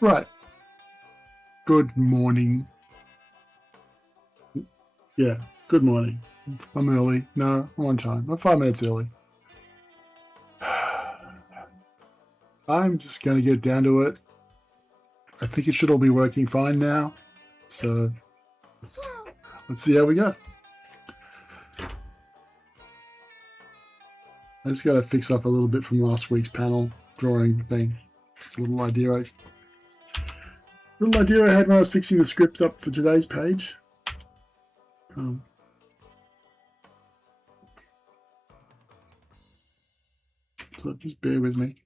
Right. Good morning. Yeah, good morning. I'm early. No, I'm on time. I'm 5 minutes early. I'm just going to get down to it. I think it should all be working fine now. So let's see how we go. I just got to fix up a little bit from last week's panel drawing thing. It's a little idea I had when I was fixing the script up for today's page. So just bear with me.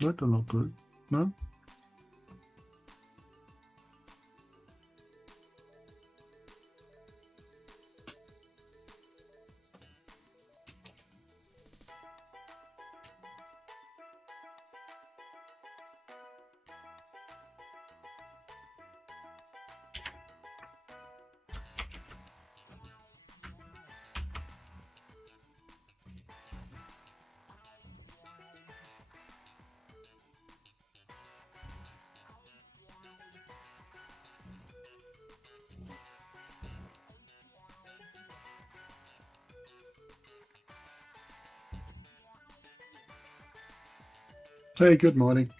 That's not good. No? Hey, good morning.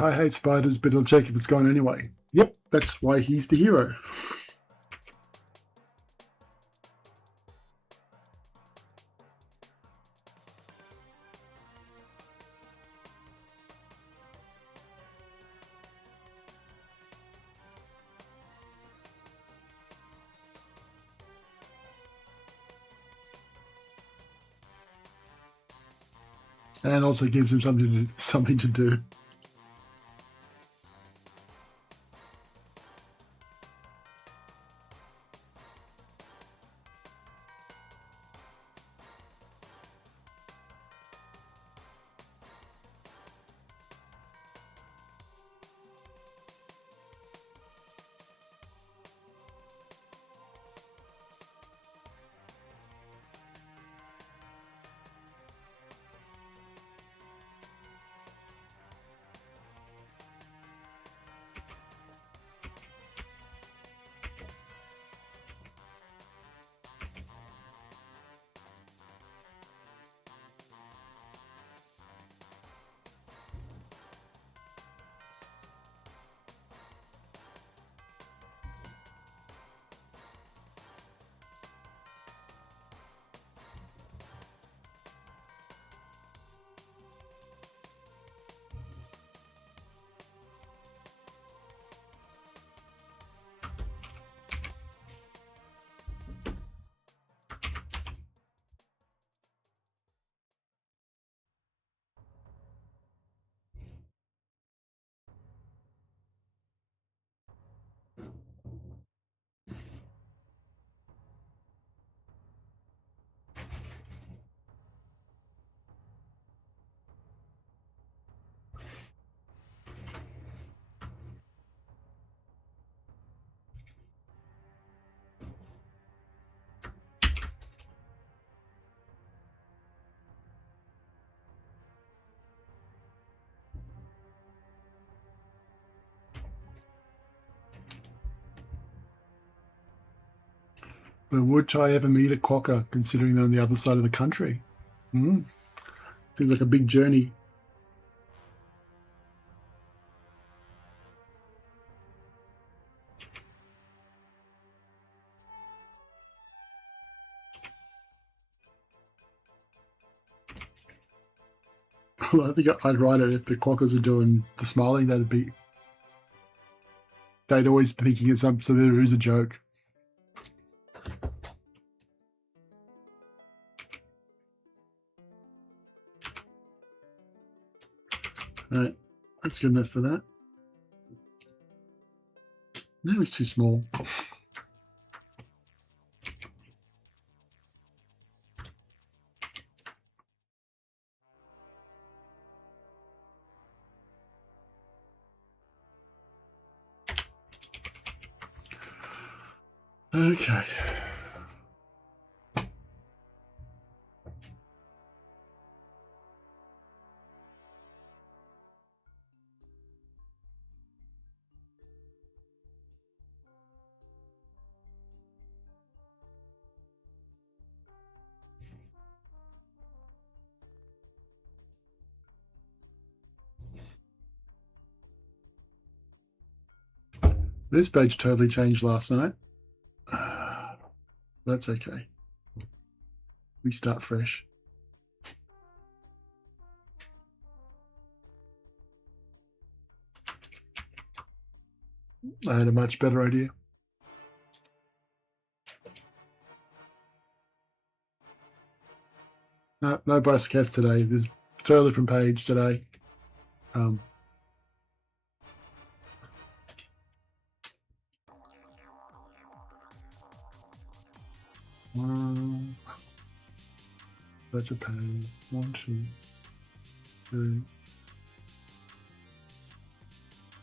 Ty hates spiders, but he'll check if it's gone anyway. Yep, that's why he's the hero. And also gives him something to do. But would Ty ever meet a quokka, considering they're on the other side of the country? Seems like a big journey. I think I'd write it if the quokkas were doing the smiling. They'd always be thinking it's some, so there is a joke. Right, that's good enough for that. No, it's too small. Okay. This page totally changed last night. That's okay. We start fresh. I had a much better idea. No bus cast today. There's a totally different page today. That's a page. 1, 2, 3.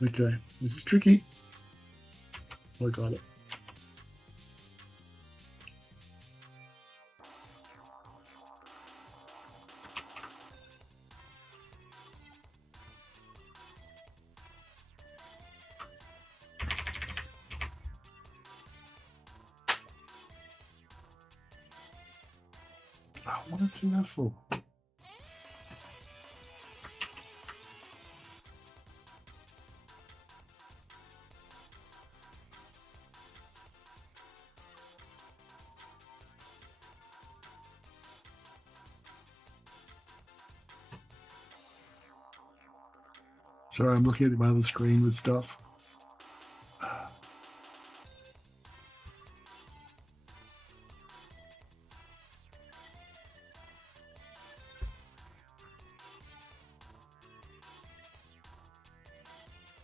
Okay, this is tricky. I got it. What did I do that for? Sorry, I'm looking at my other screen with stuff.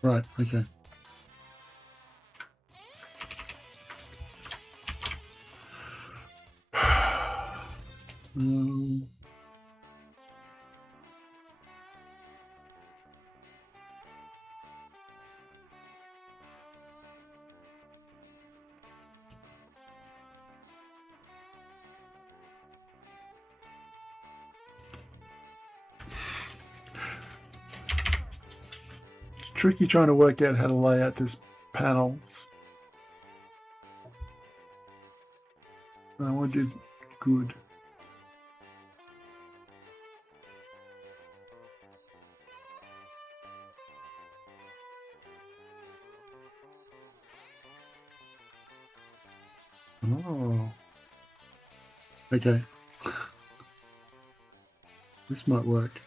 Right, okay. It's tricky trying to work out how to lay out this panels. I want to do good. Oh. Okay. This might work.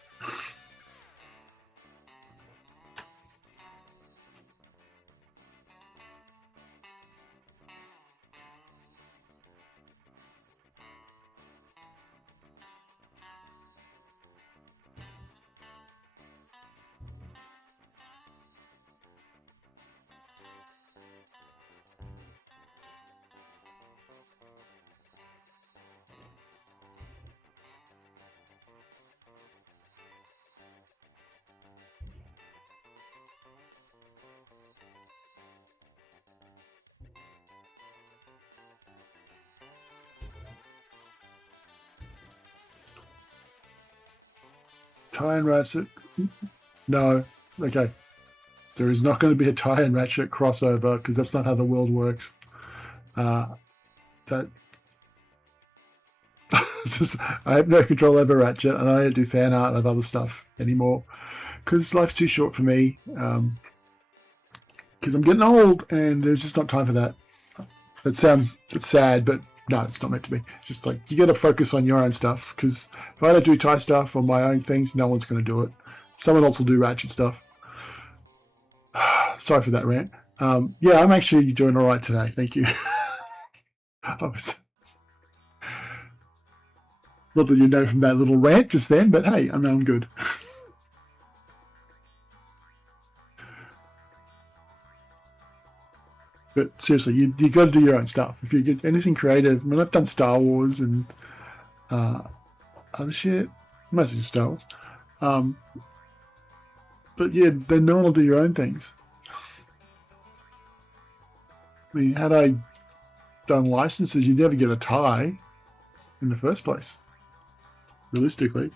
Tie and ratchet? No. Okay. There is not going to be a tie and ratchet crossover because that's not how the world works. That just, I have no control over Ratchet, and I don't do fan art of other stuff anymore because life's too short for me. Because I'm getting old, and there's just not time for that. It's sad, but no, it's not meant to be. It's just like you got to focus on your own stuff. Because if I don't do tie stuff or my own things, no one's going to do it. Someone else will do Ratchet stuff. Sorry for that rant. Yeah, I'm actually doing all right today. Thank you. Not that you know from that little rant just then, but hey, I know I'm good. But seriously, you got to do your own stuff. If you get anything creative, I mean, I've done Star Wars and other shit, mostly Star Wars. But yeah, then no one will do your own things. I mean, had I done licenses, you'd never get a tie in the first place, realistically.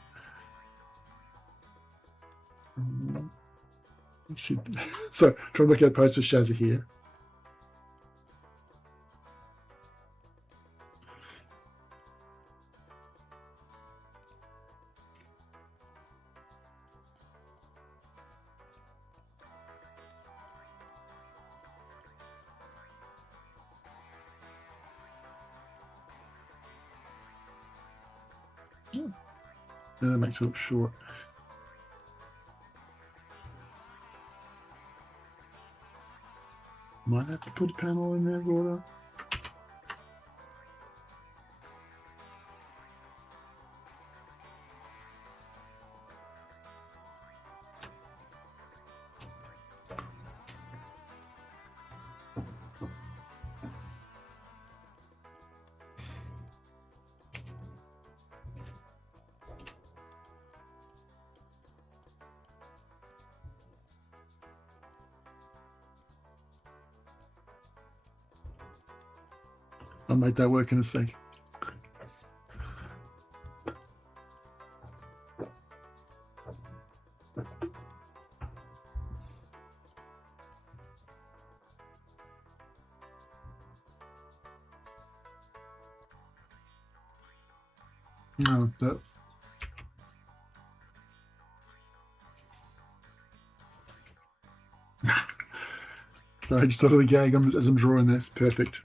So, try to look at a post for Shazza here. Yeah, that makes it look short. Might have to put a panel in there, Gorda. I'll make that work in a sec. No, that. So I just thought of the gag as I'm drawing this. Perfect.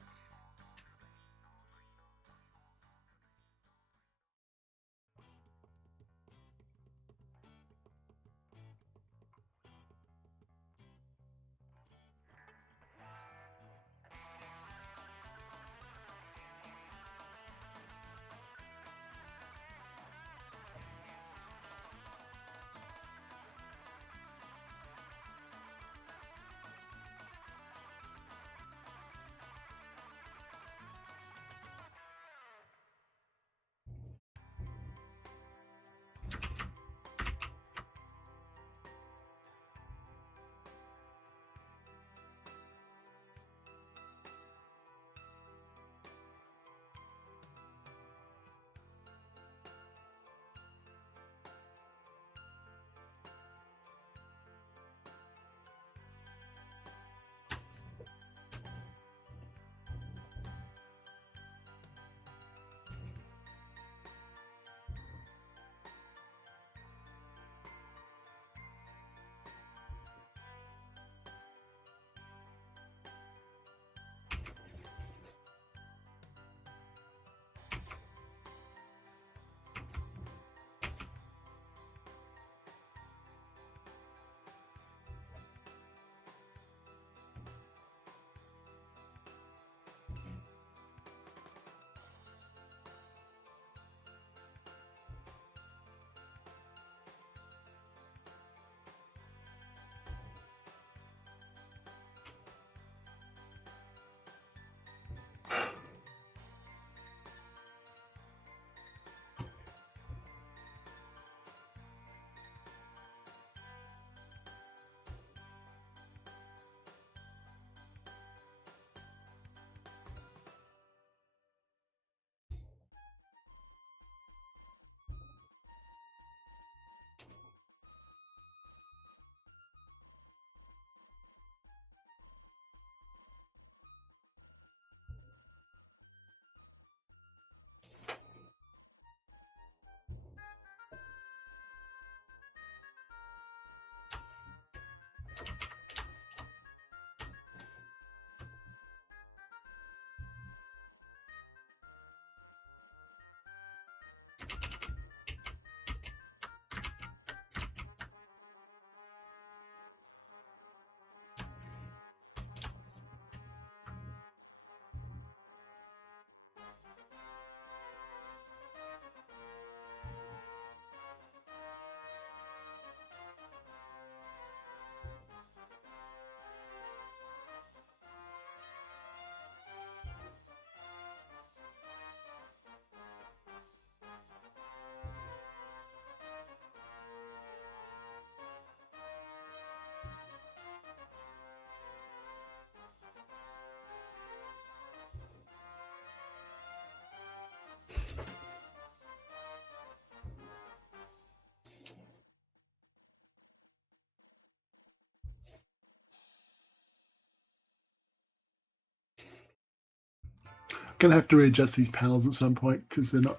Gonna have to readjust these panels at some point because they're not.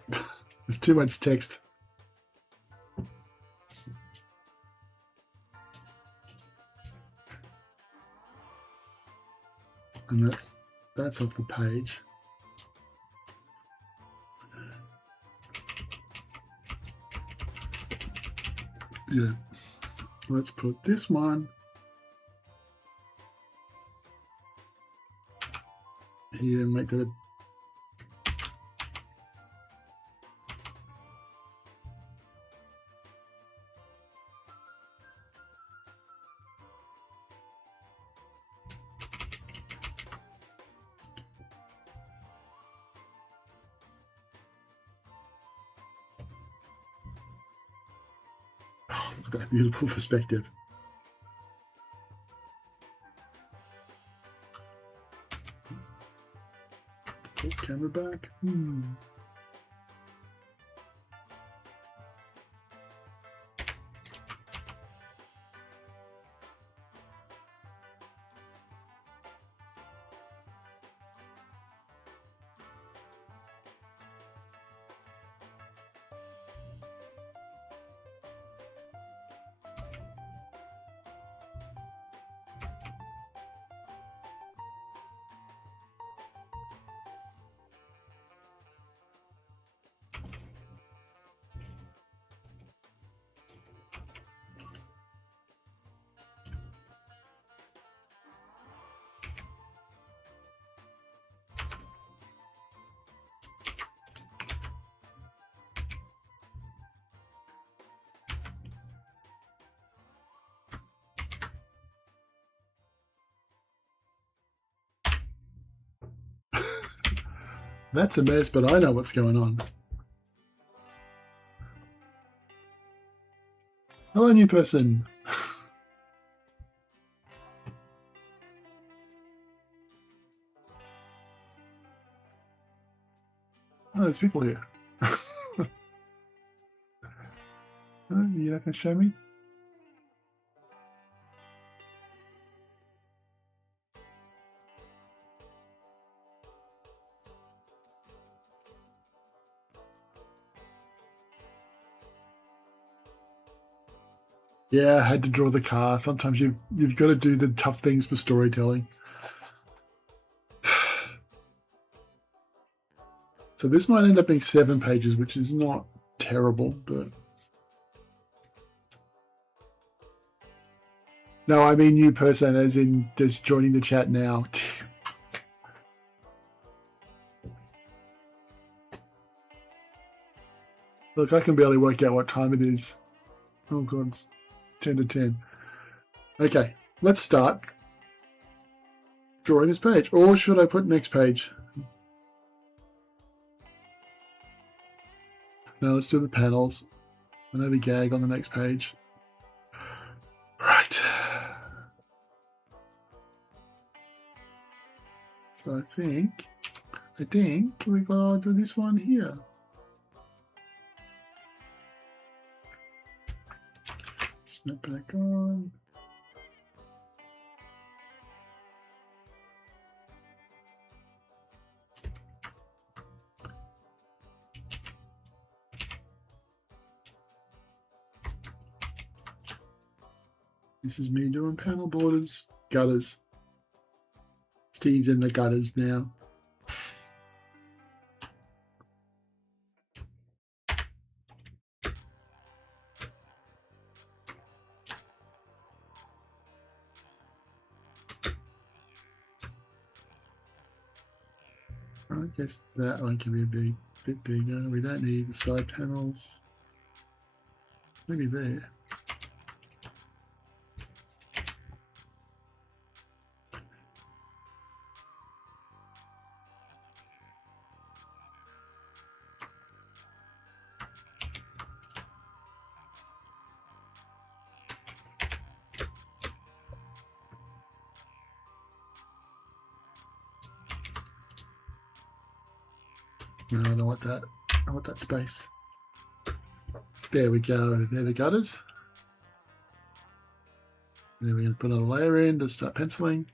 There's too much text. And that's off the page. Yeah. Let's put this one here and make that a look at that beautiful perspective. Put camera back. That's a mess, but I know what's going on. Hello, new person. Oh, there's people here. You're not going to show me? Yeah, I had to draw the car. Sometimes you've got to do the tough things for storytelling. So this might end up being 7 pages, which is not terrible, but... No, I mean new person, as in just joining the chat now. Look, I can barely work out what time it is. Oh god, it's 10 to 10. Okay, let's start drawing this page. Or should I put next page? No, let's do the panels. I know the gag on the next page. Right. So I think we go to this one here. Snap back on. This is me doing panel borders, gutters. Steve's in the gutters now. I guess that one can be a bit bigger. We don't need the side panels. Maybe there. No, I don't want that. I want that space. There we go. There are the gutters. Then we're going to put another layer in to start penciling.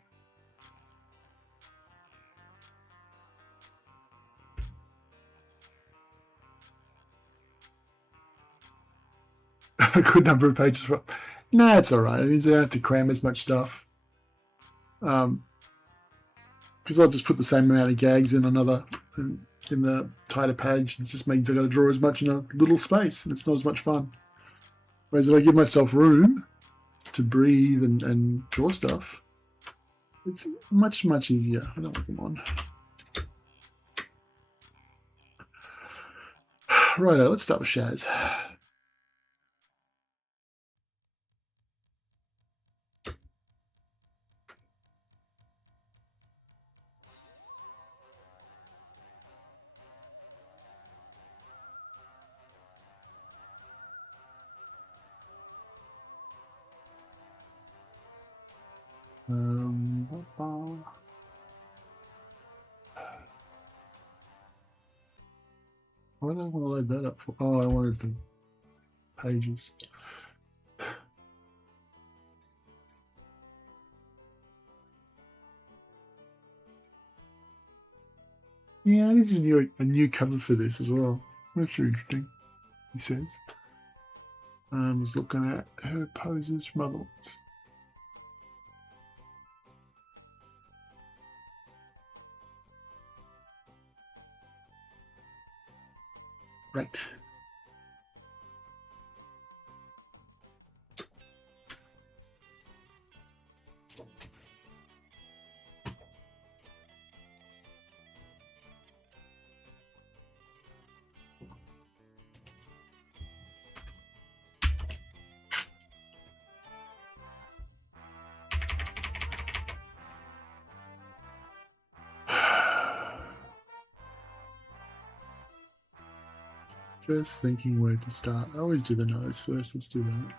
a good number of pages. No, it's all right. It means I don't have to cram as much stuff. Because I'll just put the same amount of gags in the tighter page. It just means I got to draw as much in a little space, and it's not as much fun. Whereas if I give myself room to breathe and draw stuff, it's much, much easier. I don't want them on. Righto, let's start with Shaz. Why do I want to load that up for? Oh, I wanted the pages. Yeah, this is a new cover for this as well. That's interesting, he says. I was looking at her poses from other ones. Right. Just thinking where to start. I always do the nose first. Let's do that.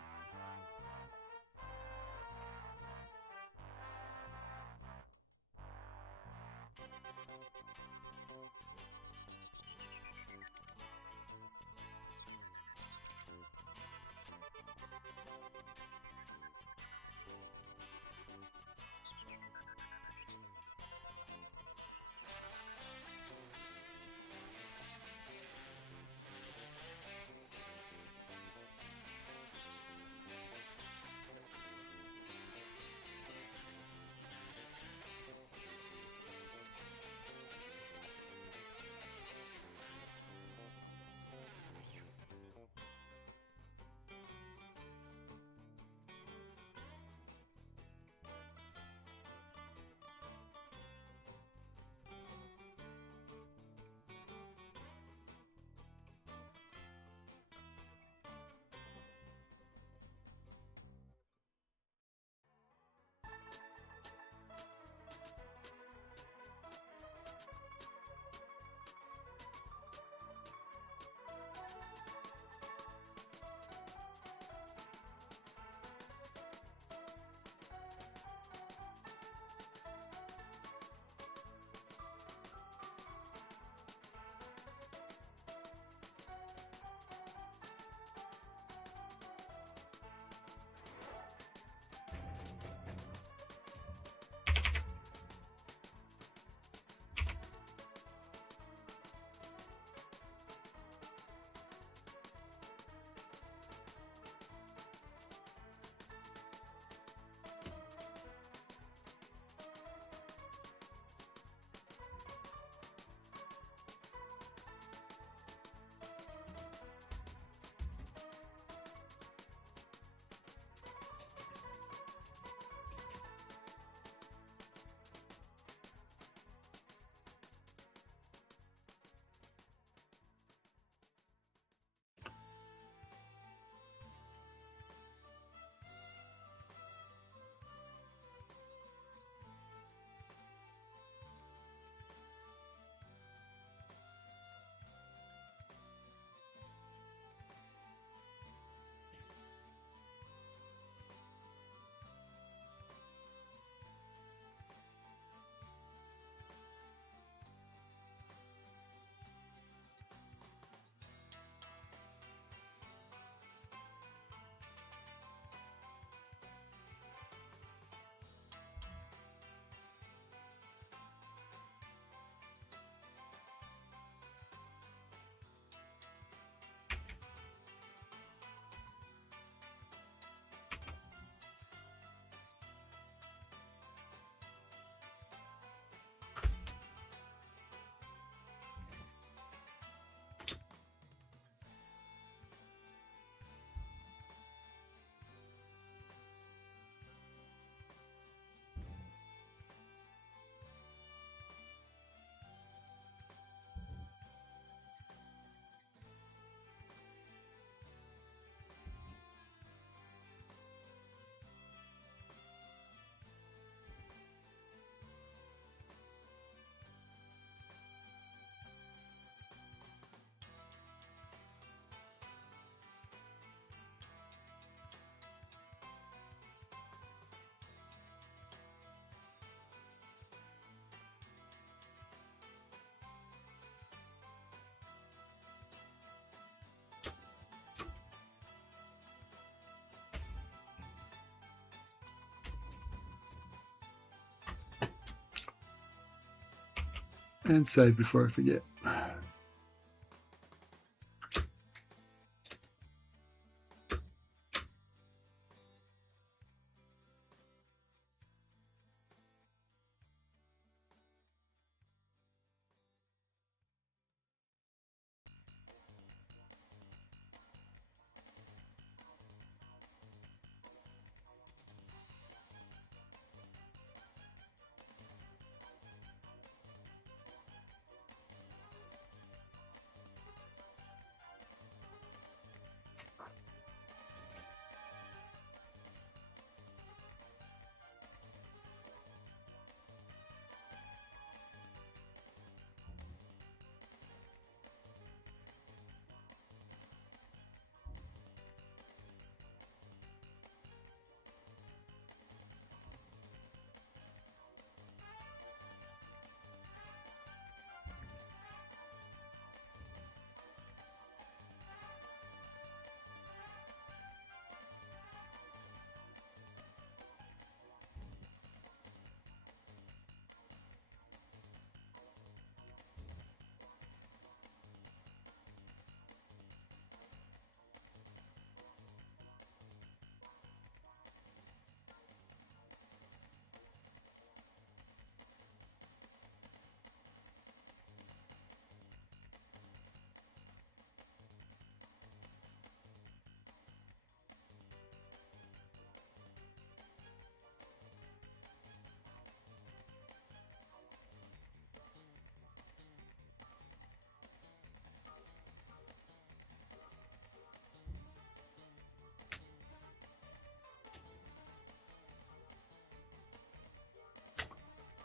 And save before I forget.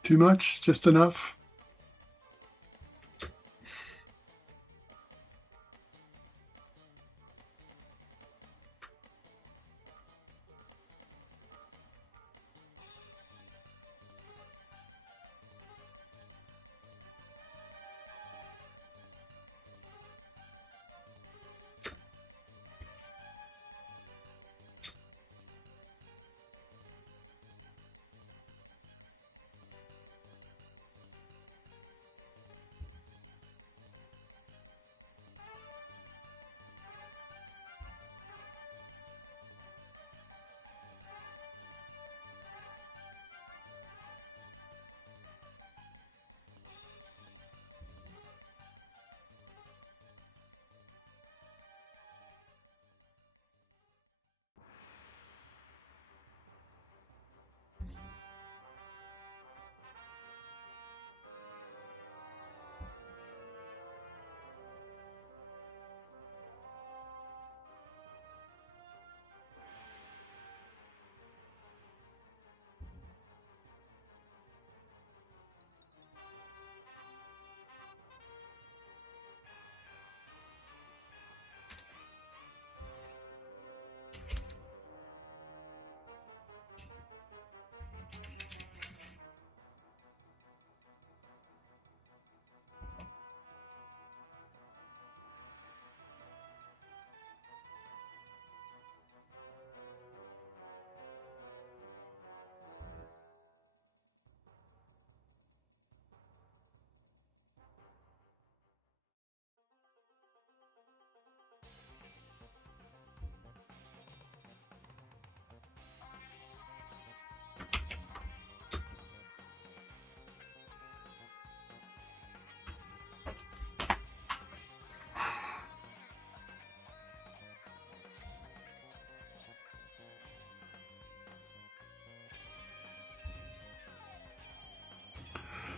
Too much? Just enough?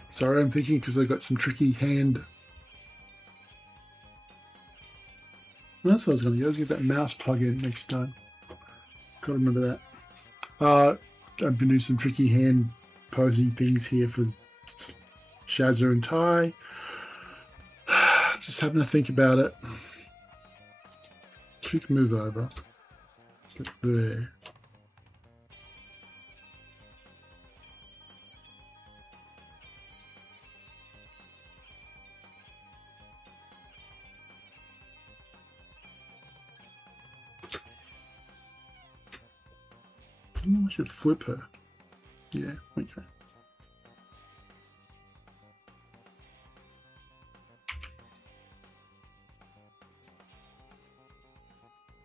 Sorry, I'm thinking because I got some tricky hand. That's what I was going to use. Get that mouse plug in next time. Got to remember that. I've been doing some tricky hand posing things here for Shazza and Ty. Just having to think about it. She can move over. Get there. I should flip her. Yeah, okay.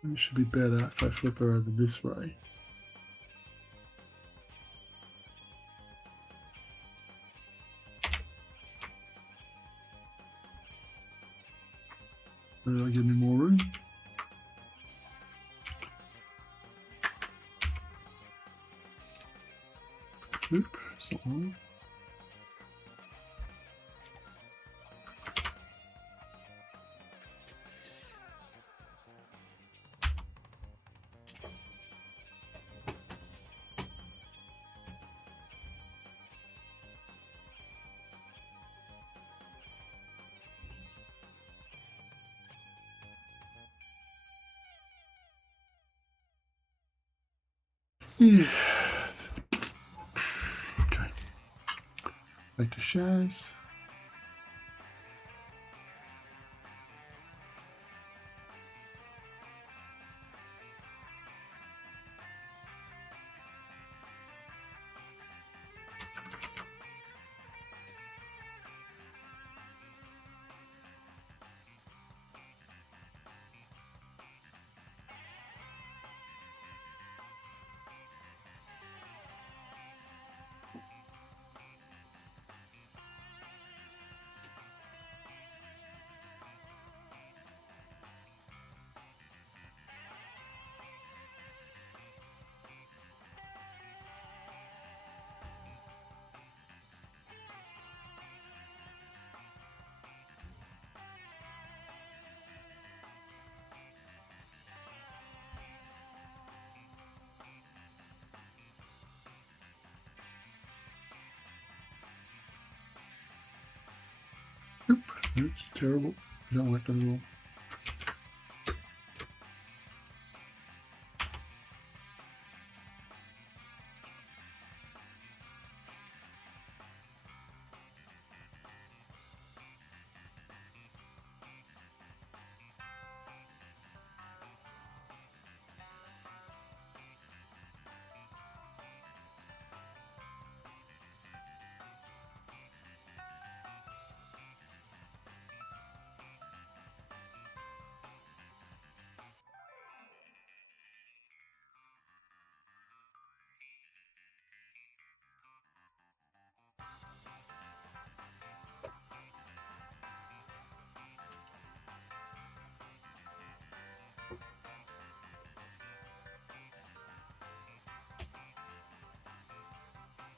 It should be better if I flip her over this way. That'll give me more room. Oop, it's not on. Yeah. Okay. Back to Shaz. Oop, that's terrible. I don't like that at all.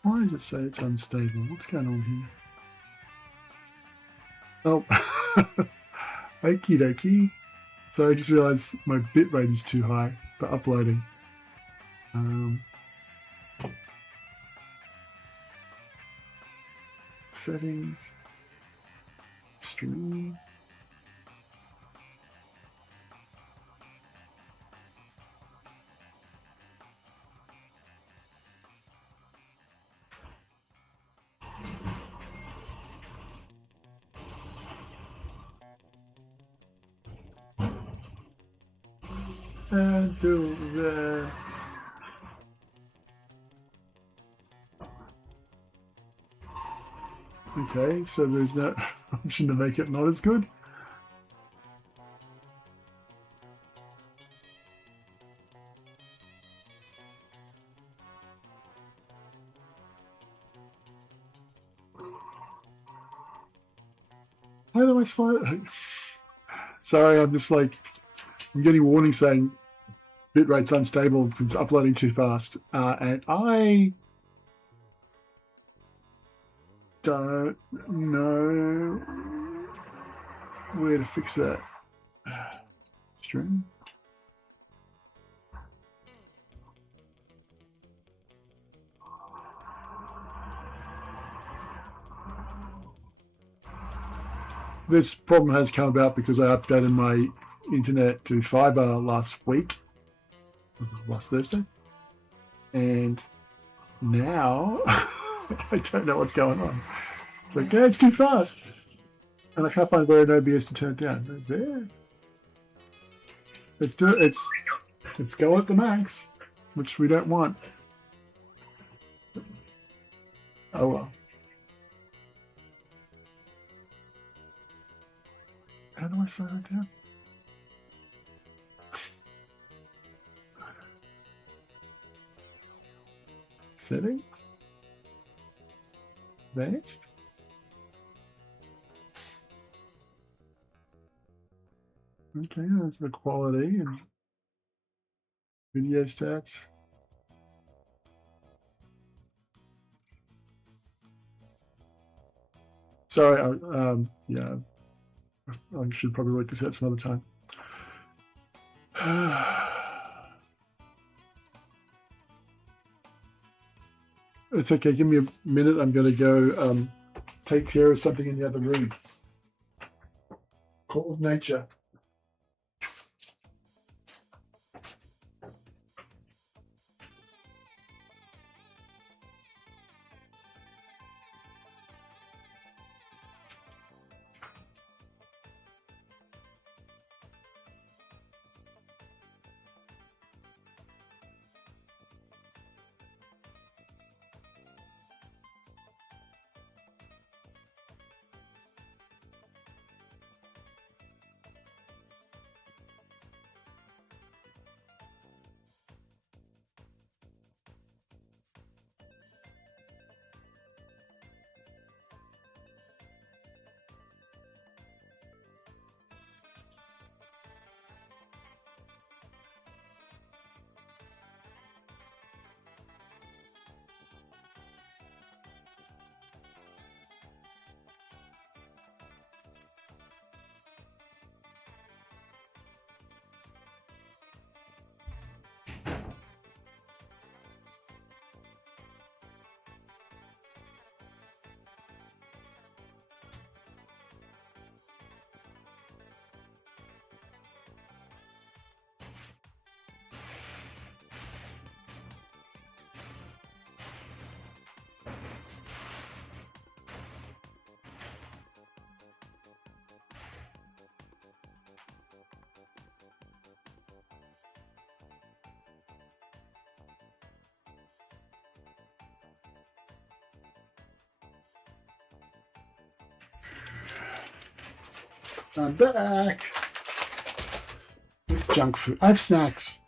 Why does it say it's unstable? What's going on here? Oh, okie dokie. So I just realized my bitrate is too high for uploading. Settings, stream. And do that. Okay, so there's no option to make it not as good. How do I slide it? Sorry, I'm just like, I'm getting warning saying bitrate's unstable, it's uploading too fast. And I don't know where to fix that. Stream. This problem has come about because I updated my internet to fiber last week. This was last Thursday. And now I don't know what's going on. It's like, yeah, it's too fast. And I can't find where an OBS to turn it down. There. It's going at the max, which we don't want. Oh well. How do I slow it down? Settings. Advanced. Okay, that's the quality and video stats. Sorry, yeah, I should probably work this out some other time. It's okay, give me a minute. I'm going to go take care of something in the other room. Call of nature. I'm back with junk food. I have snacks.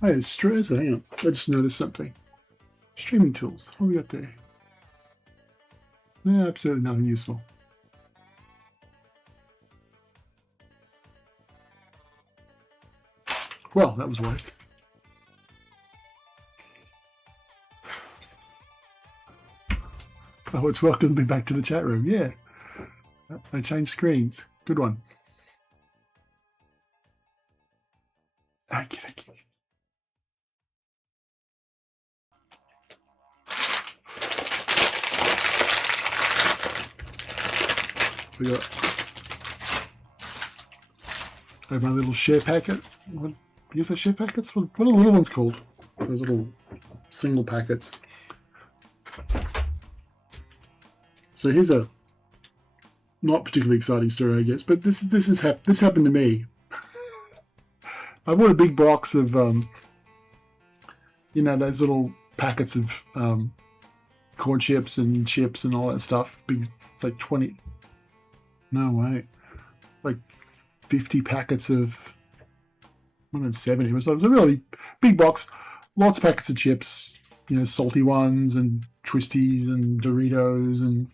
Hey, it's stress. Hang on. I just noticed something. Streaming tools. What do we got there? Yeah, absolutely nothing useful. Well, that was a waste. Oh, it's welcome to be back to the chat room. Yeah. I changed screens. Good one. Okay. We got I have my little share packet. What use those share packets? What are the little ones called? Those little single packets. So here's a not particularly exciting story, I guess, but this happened to me. I bought a big box of those little packets of corn chips and all that stuff. Big, it's like 20. No way, like 50 packets of 170. It was a really big box, lots of packets of chips, salty ones and twisties and Doritos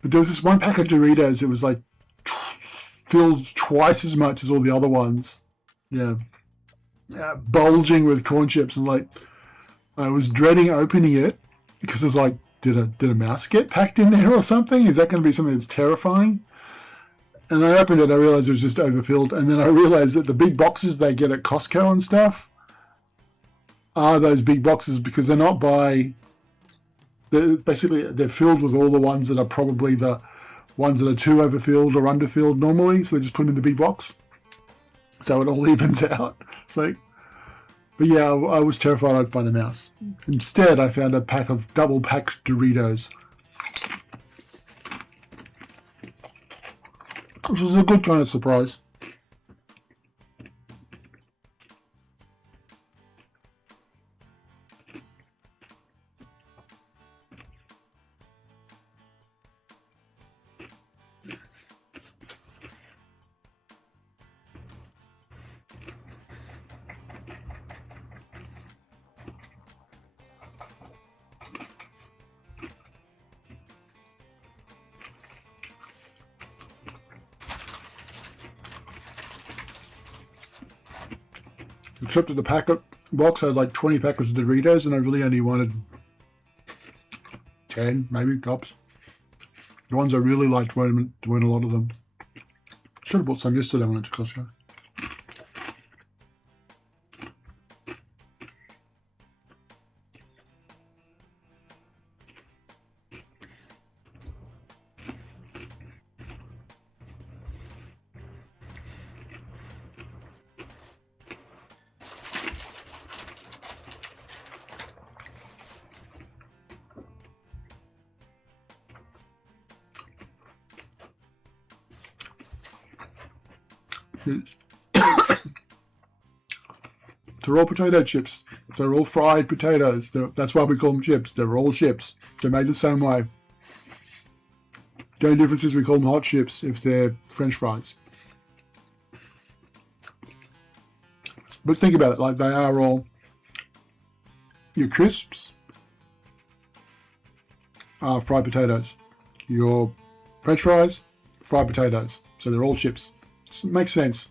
but there was this one pack of Doritos. It was like filled twice as much as all the other ones. Yeah, bulging with corn chips, and like I was dreading opening it because I was like, did a mouse get packed in there or something? Is that going to be something that's terrifying? And I opened it, I realized it was just overfilled, and then I realized that the big boxes they get at Costco and stuff are those big boxes because they're not they're filled with all the ones that are probably the ones that are too overfilled or underfilled normally, so they just put them in the big box. So it all evens out. But yeah, I was terrified I'd find a mouse. Instead, I found a pack of double-packed Doritos, which was a good kind of surprise. Except that the packet box had like 20 packets of Doritos, and I really only wanted 10, maybe, tops. The ones I really liked weren't a lot of them. Should have bought some yesterday when I went to Costco. They're all potato chips. They're all fried potatoes. That's why we call them chips. They're all chips. They're made the same way. The only difference is we call them hot chips if they're French fries. But think about it, like they are all, your crisps are fried potatoes. Your French fries, fried potatoes. So they're all chips. It makes sense.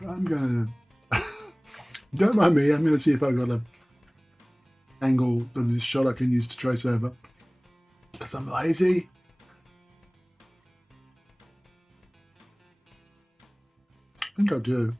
I'm gonna, don't mind me, I'm gonna see if I've got an angle of this shot I can use to trace over. Because I'm lazy. I think I do.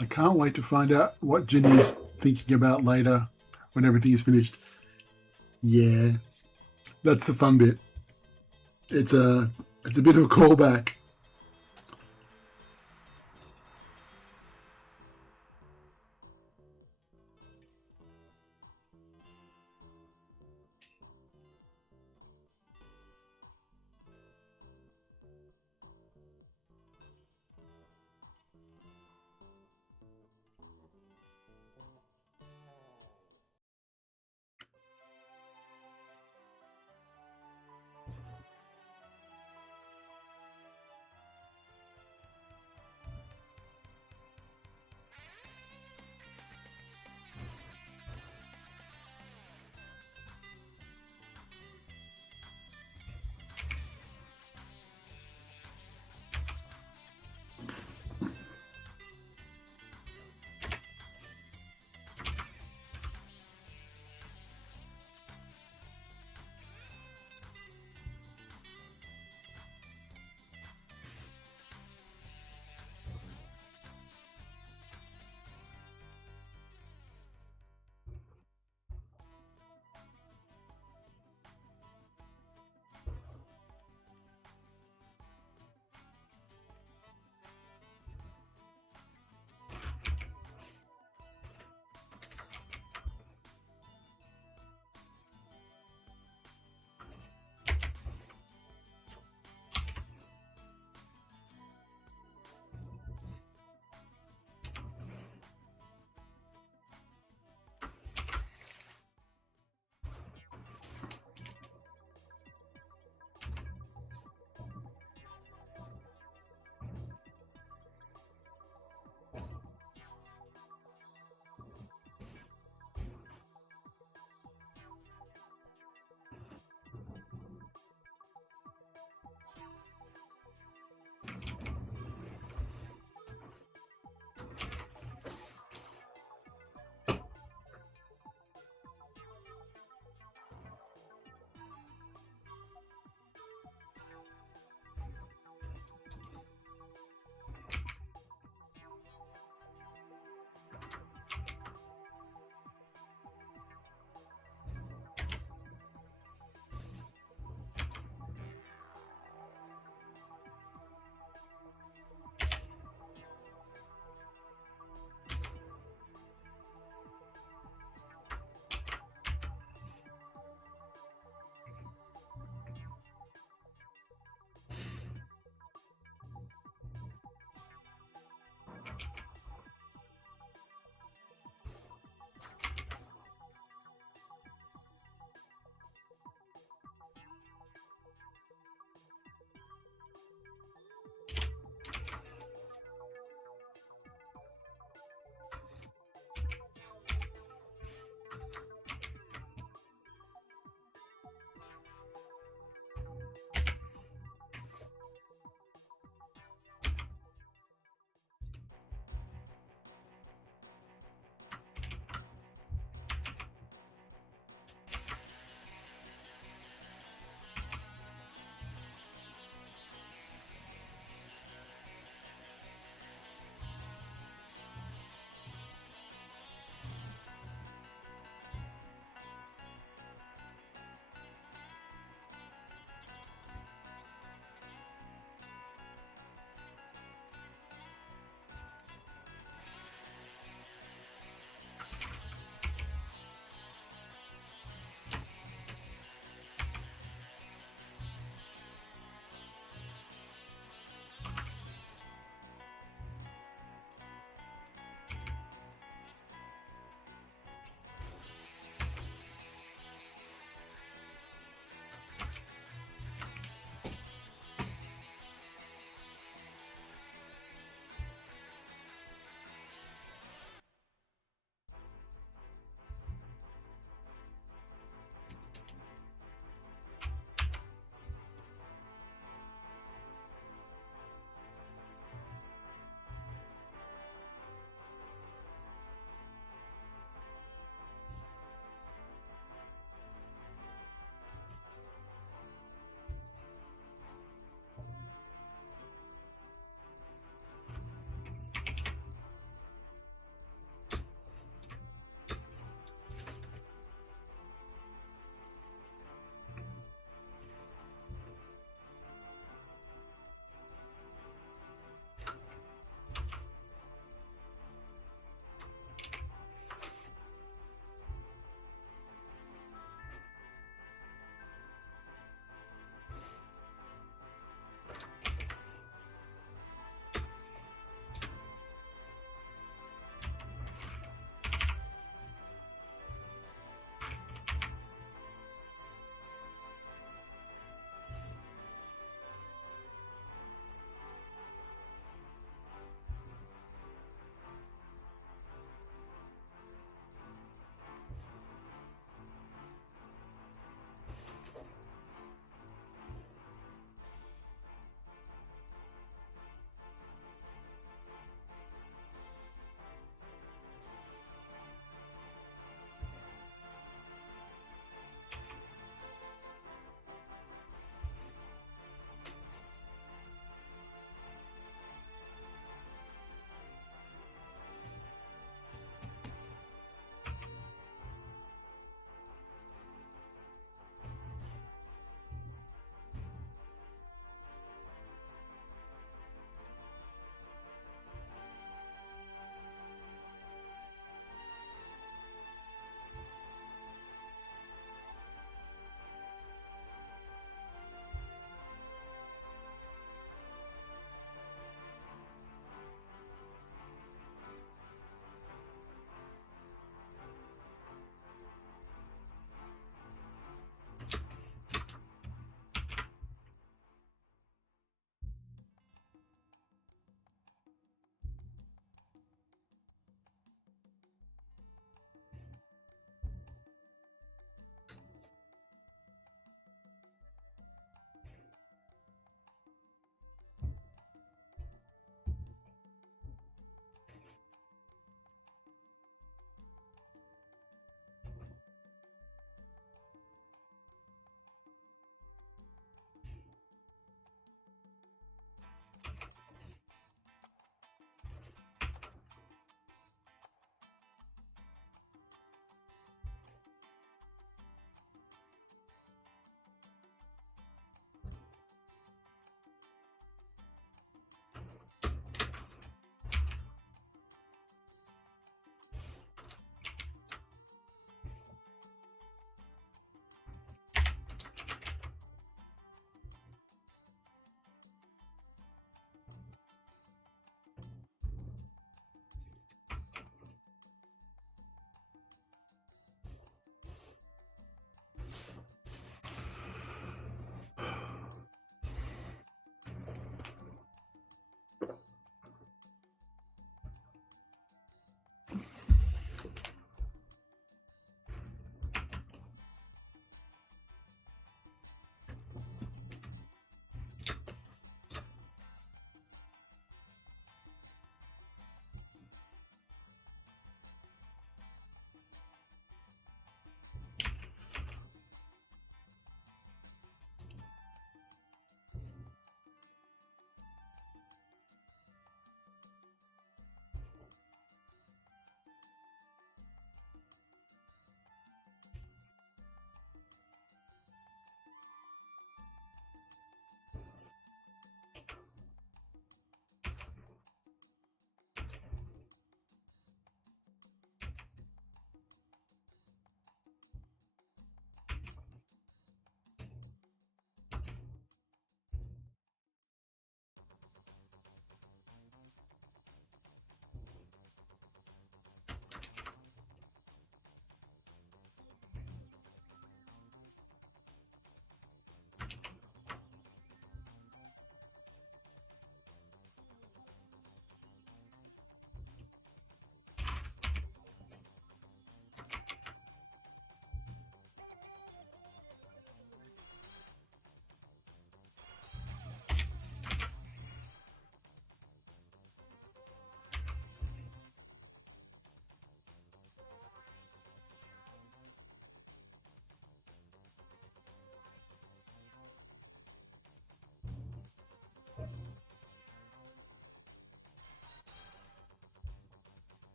I can't wait to find out what Ginny is thinking about later when everything is finished. Yeah, that's the fun bit. It's a bit of a callback.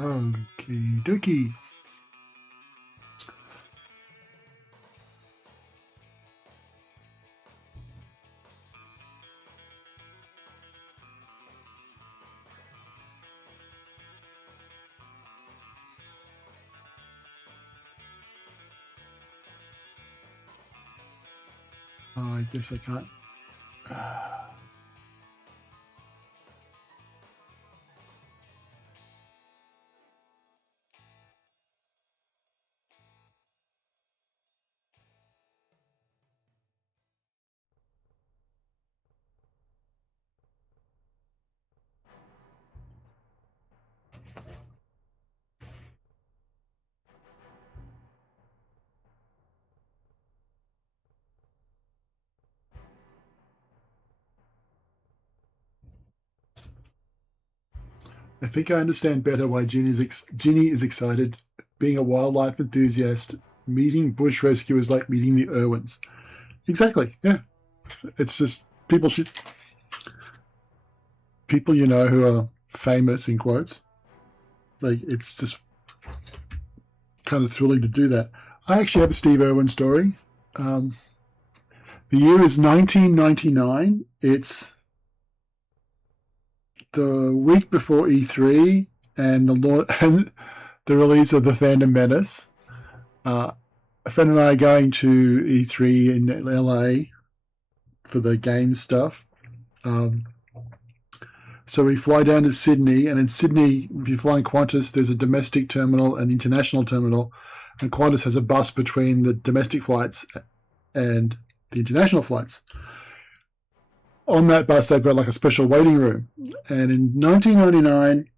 Okie dokie. I guess I can't. I think I understand better why Ginny is excited. Being a wildlife enthusiast, meeting bush rescuers like meeting the Irwins. Exactly. Yeah. It's just people you know who are famous in quotes. Like it's just kind of thrilling to do that. I actually have a Steve Irwin story. The year is 1999. It's the week before E3 and the release of the Phantom Menace. A friend and I are going to E3 in LA for the game stuff. So we fly down to Sydney, and in Sydney, if you fly in Qantas, there's a domestic terminal and international terminal, and Qantas has a bus between the domestic flights and the international flights. On that bus, they've got like a special waiting room. And in 1999,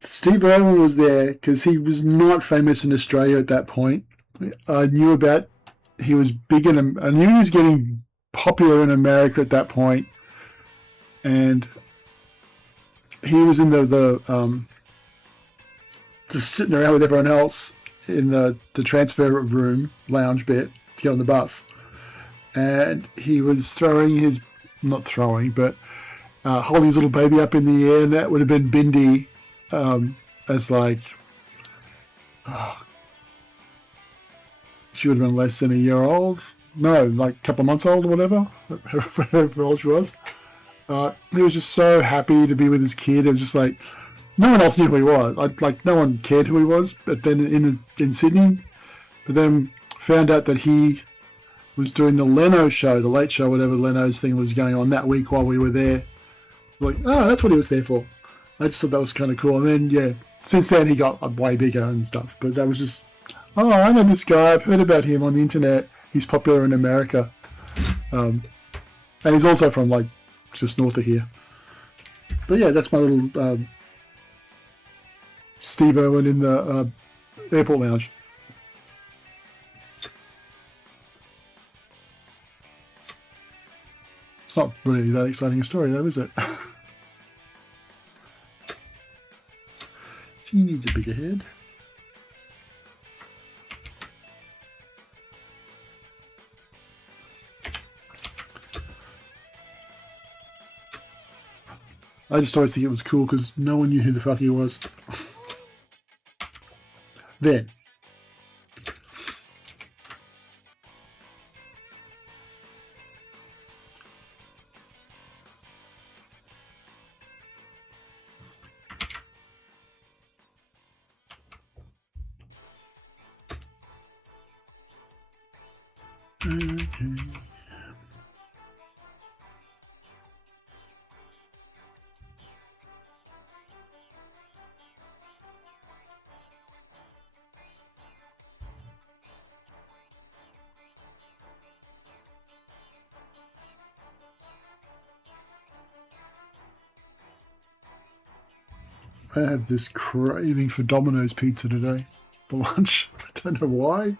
Steve Irwin was there because he was not famous in Australia at that point. I knew about he was big in. I knew he was getting popular in America at that point, and he was in the just sitting around with everyone else in the transfer room lounge bit to get on the bus, and he was holding his little baby up in the air, and that would have been Bindi, as like, she would have been less than a year old. No, like a couple of months old or whatever, however old she was. He was just so happy to be with his kid. It was just like, no one else knew who he was. Like no one cared who he was. But then in Sydney, but then found out that he was doing the Leno show, the Late Show, whatever Leno's thing was going on that week while we were there. Like, oh, that's what he was there for. I just thought that was kind of cool. And then, yeah, since then he got way bigger and stuff. But that was just, oh, I know this guy. I've heard about him on the internet. He's popular in America. And he's also from, like, just north of here. But yeah, that's my little Steve Irwin in the airport lounge. It's not really that exciting a story, though, is it? She needs a bigger head. I just always think it was cool because no one knew who the fuck he was. Then. Okay. I have this craving for Domino's pizza today for lunch. I don't know why.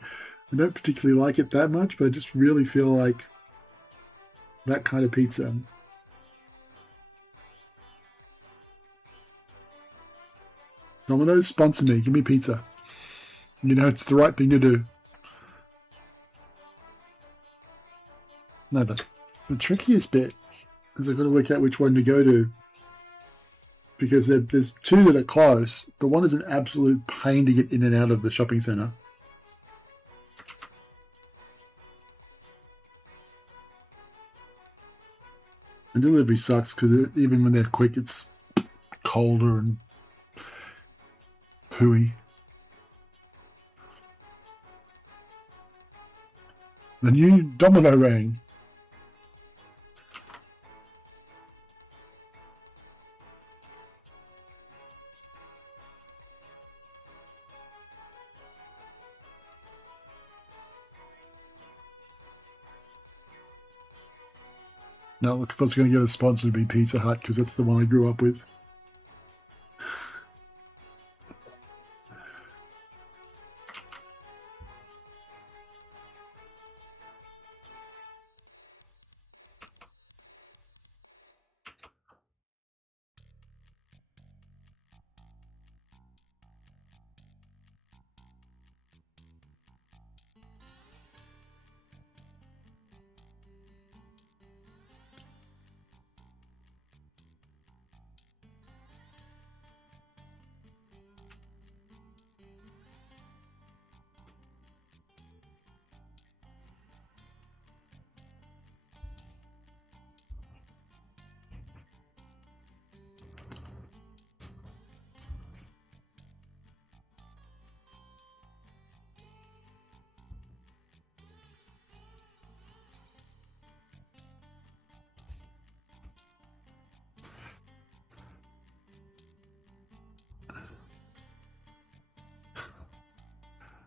I don't particularly like it that much, but I just really feel like that kind of pizza. Domino's, sponsor me. Give me pizza. You know, it's the right thing to do. No, the trickiest bit is I've got to work out which one to go to. because there's two that are close, but one is an absolute pain to get in and out of the shopping centre. And delivery sucks because even when they're quick, it's colder and pooey. The new domino rang. Now, look, if I was going to get a sponsor, it'd be Pizza Hut because that's the one I grew up with.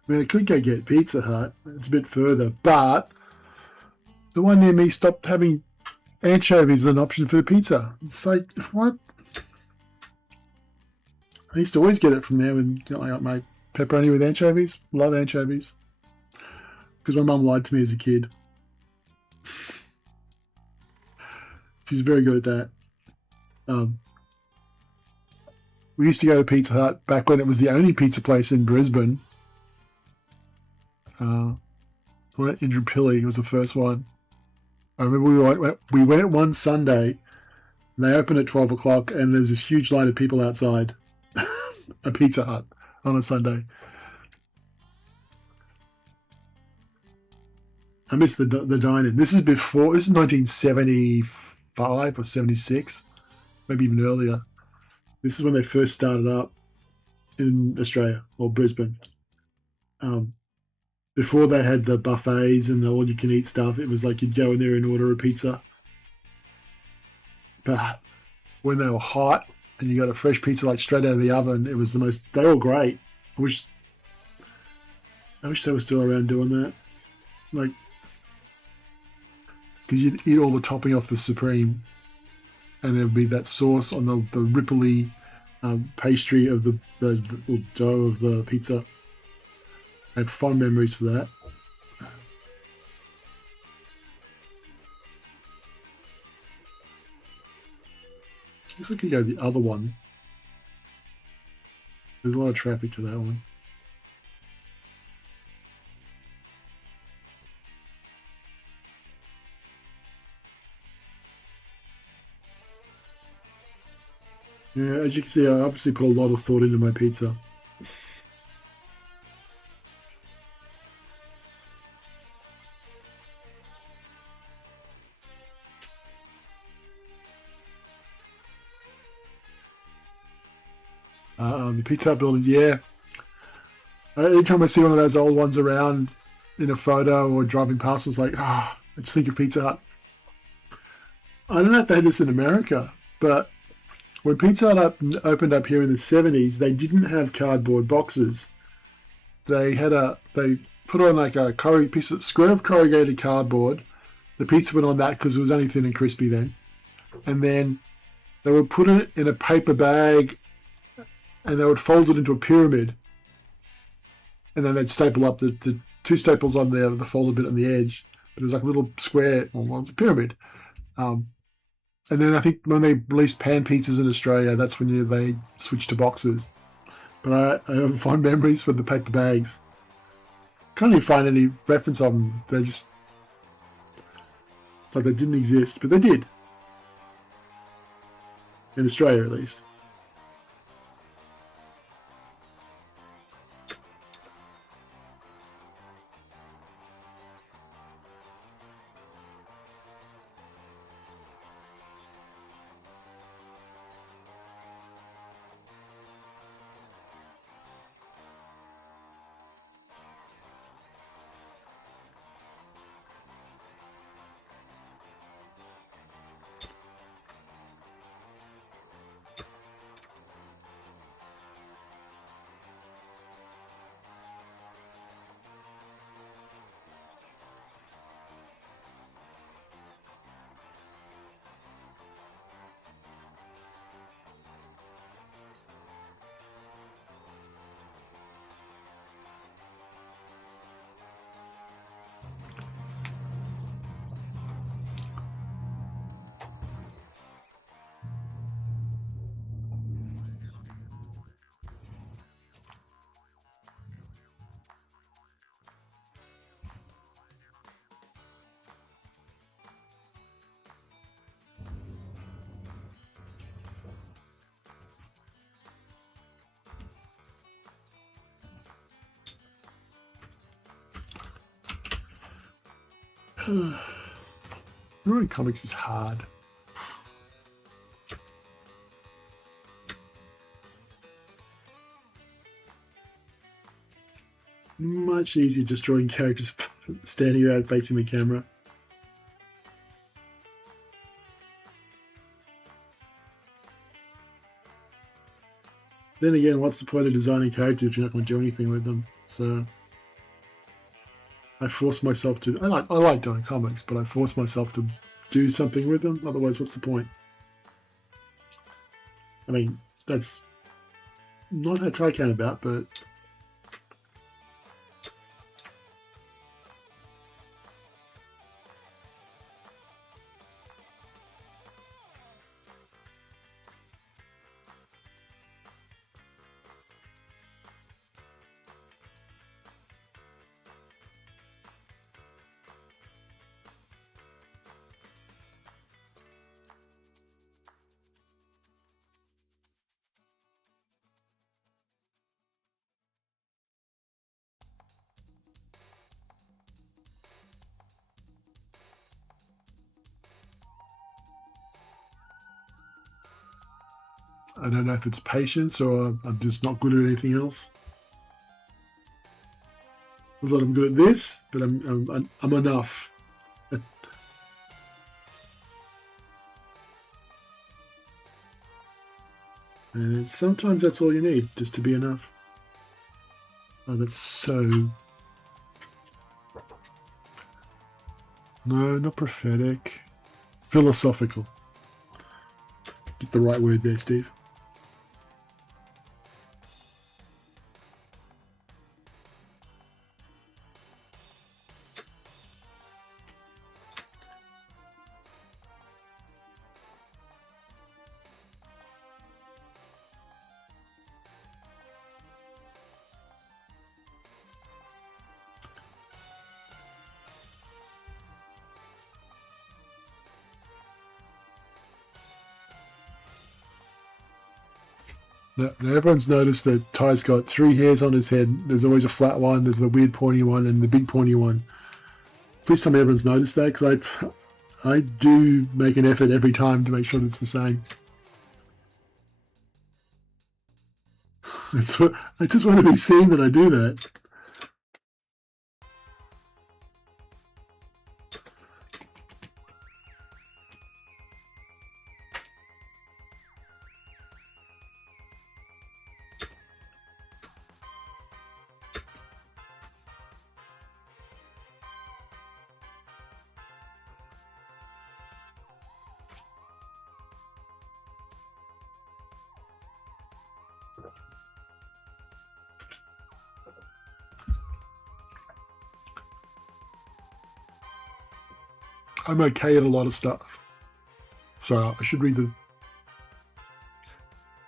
I mean, I could go get Pizza Hut. It's a bit further, but the one near me stopped having anchovies as an option for the pizza. It's like, what? I used to always get it from there when I got my pepperoni with anchovies. Love anchovies. Because my mum lied to me as a kid. She's very good at that. We used to go to Pizza Hut back when it was the only pizza place in Brisbane. Indooroopilly was the first one. I remember we went one Sunday, and they opened at 12 o'clock, and there's this huge line of people outside a Pizza Hut on a Sunday. I miss the dine-in. This is 1975 or 76, maybe even earlier. This is when they first started up in Australia or Brisbane. Before they had the buffets and the all-you-can-eat stuff, it was like you'd go in there and order a pizza. But when they were hot and you got a fresh pizza like straight out of the oven, it was the most. They were great. I wish they were still around doing that. Like, because you'd eat all the topping off the Supreme, and there'd be that sauce on the ripply pastry of the dough of the pizza. I have fond memories for that. Looks like you go the other one. There's a lot of traffic to that one. Yeah, as you can see, I obviously put a lot of thought into my pizza. The Pizza Hut buildings, yeah. Anytime I see one of those old ones around in a photo or driving past, I was like, I just think of Pizza Hut. I don't know if they had this in America, but when Pizza Hut opened up here in the 70s, they didn't have cardboard boxes. They put on like a piece of square of corrugated cardboard. The pizza went on that because it was only thin and crispy then. And then they would put it in a paper bag and they would fold it into a pyramid. And then they'd staple up the two staples on there, the folded bit on the edge. But it was like a little square, well, it was a pyramid. And then I think when they released pan pizzas in Australia, that's when they switched to boxes. But I have fond memories for the paper bags. Can't even find any reference of them. They just, it's like they didn't exist, but they did. In Australia, at least. Drawing comics is hard. Much easier just drawing characters standing around facing the camera. Then again, what's the point of designing characters if you're not going to do anything with them? So I force myself to. I like doing comics, but I force myself to do something with them. Otherwise, what's the point? I mean, that's not how Ty came about, but I don't know if it's patience or I'm just not good at anything else. I thought I'm good at this, but I'm enough. And sometimes that's all you need, just to be enough. Oh, that's so... No, not prophetic. Philosophical. Get the right word there, Steve. Now, everyone's noticed that Ty's got 3 hairs on his head. There's always a flat one, there's the weird pointy one, and the big pointy one. Please tell me everyone's noticed that, because I do make an effort every time to make sure that it's the same. I just want to be seen that I do that. I'm okay at a lot of stuff. So I should read the...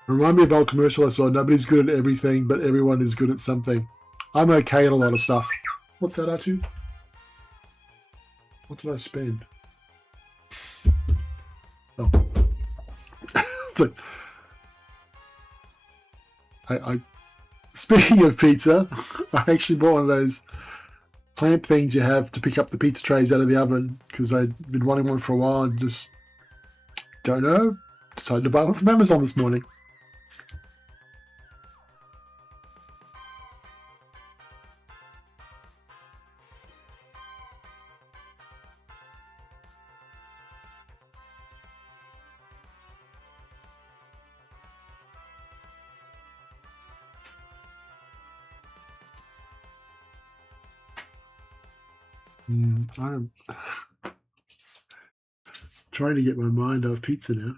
Remind me of old commercial I saw. Nobody's good at everything, but everyone is good at something. I'm okay at a lot of stuff. What's that, Archie? What did I spend? Oh. So, speaking of pizza, I actually bought one of those clamp things you have to pick up the pizza trays out of the oven, because I'd been wanting one for a while and just don't know. Decided to buy one from Amazon this morning. I'm trying to get my mind off pizza now.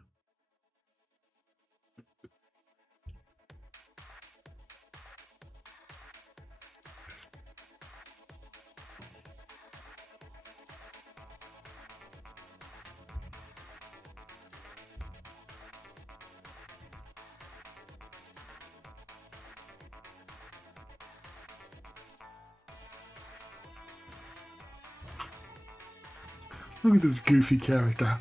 Look at this goofy character.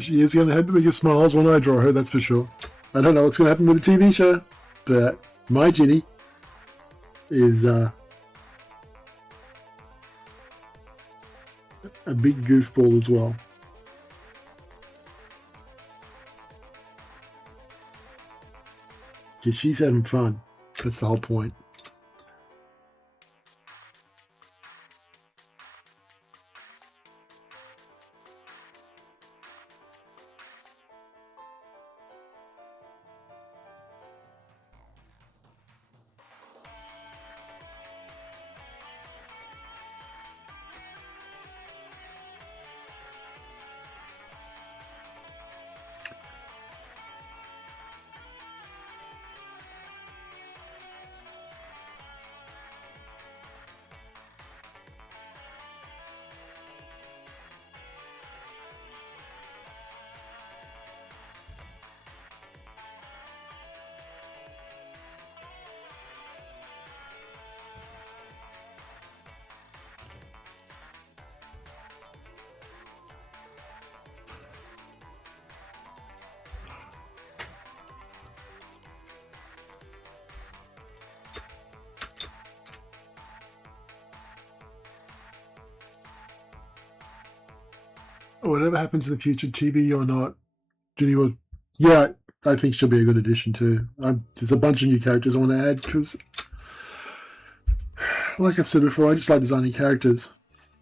She is going to have the biggest smiles when I draw her, that's for sure. I don't know what's going to happen with the TV show, but my Ginny is a big goofball as well. Yeah, she's having fun. That's the whole point. Whatever happens in the future, TV or not, Ginny will. Yeah, I think she'll be a good addition too. There's a bunch of new characters I want to add because, like I've said before, I just like designing characters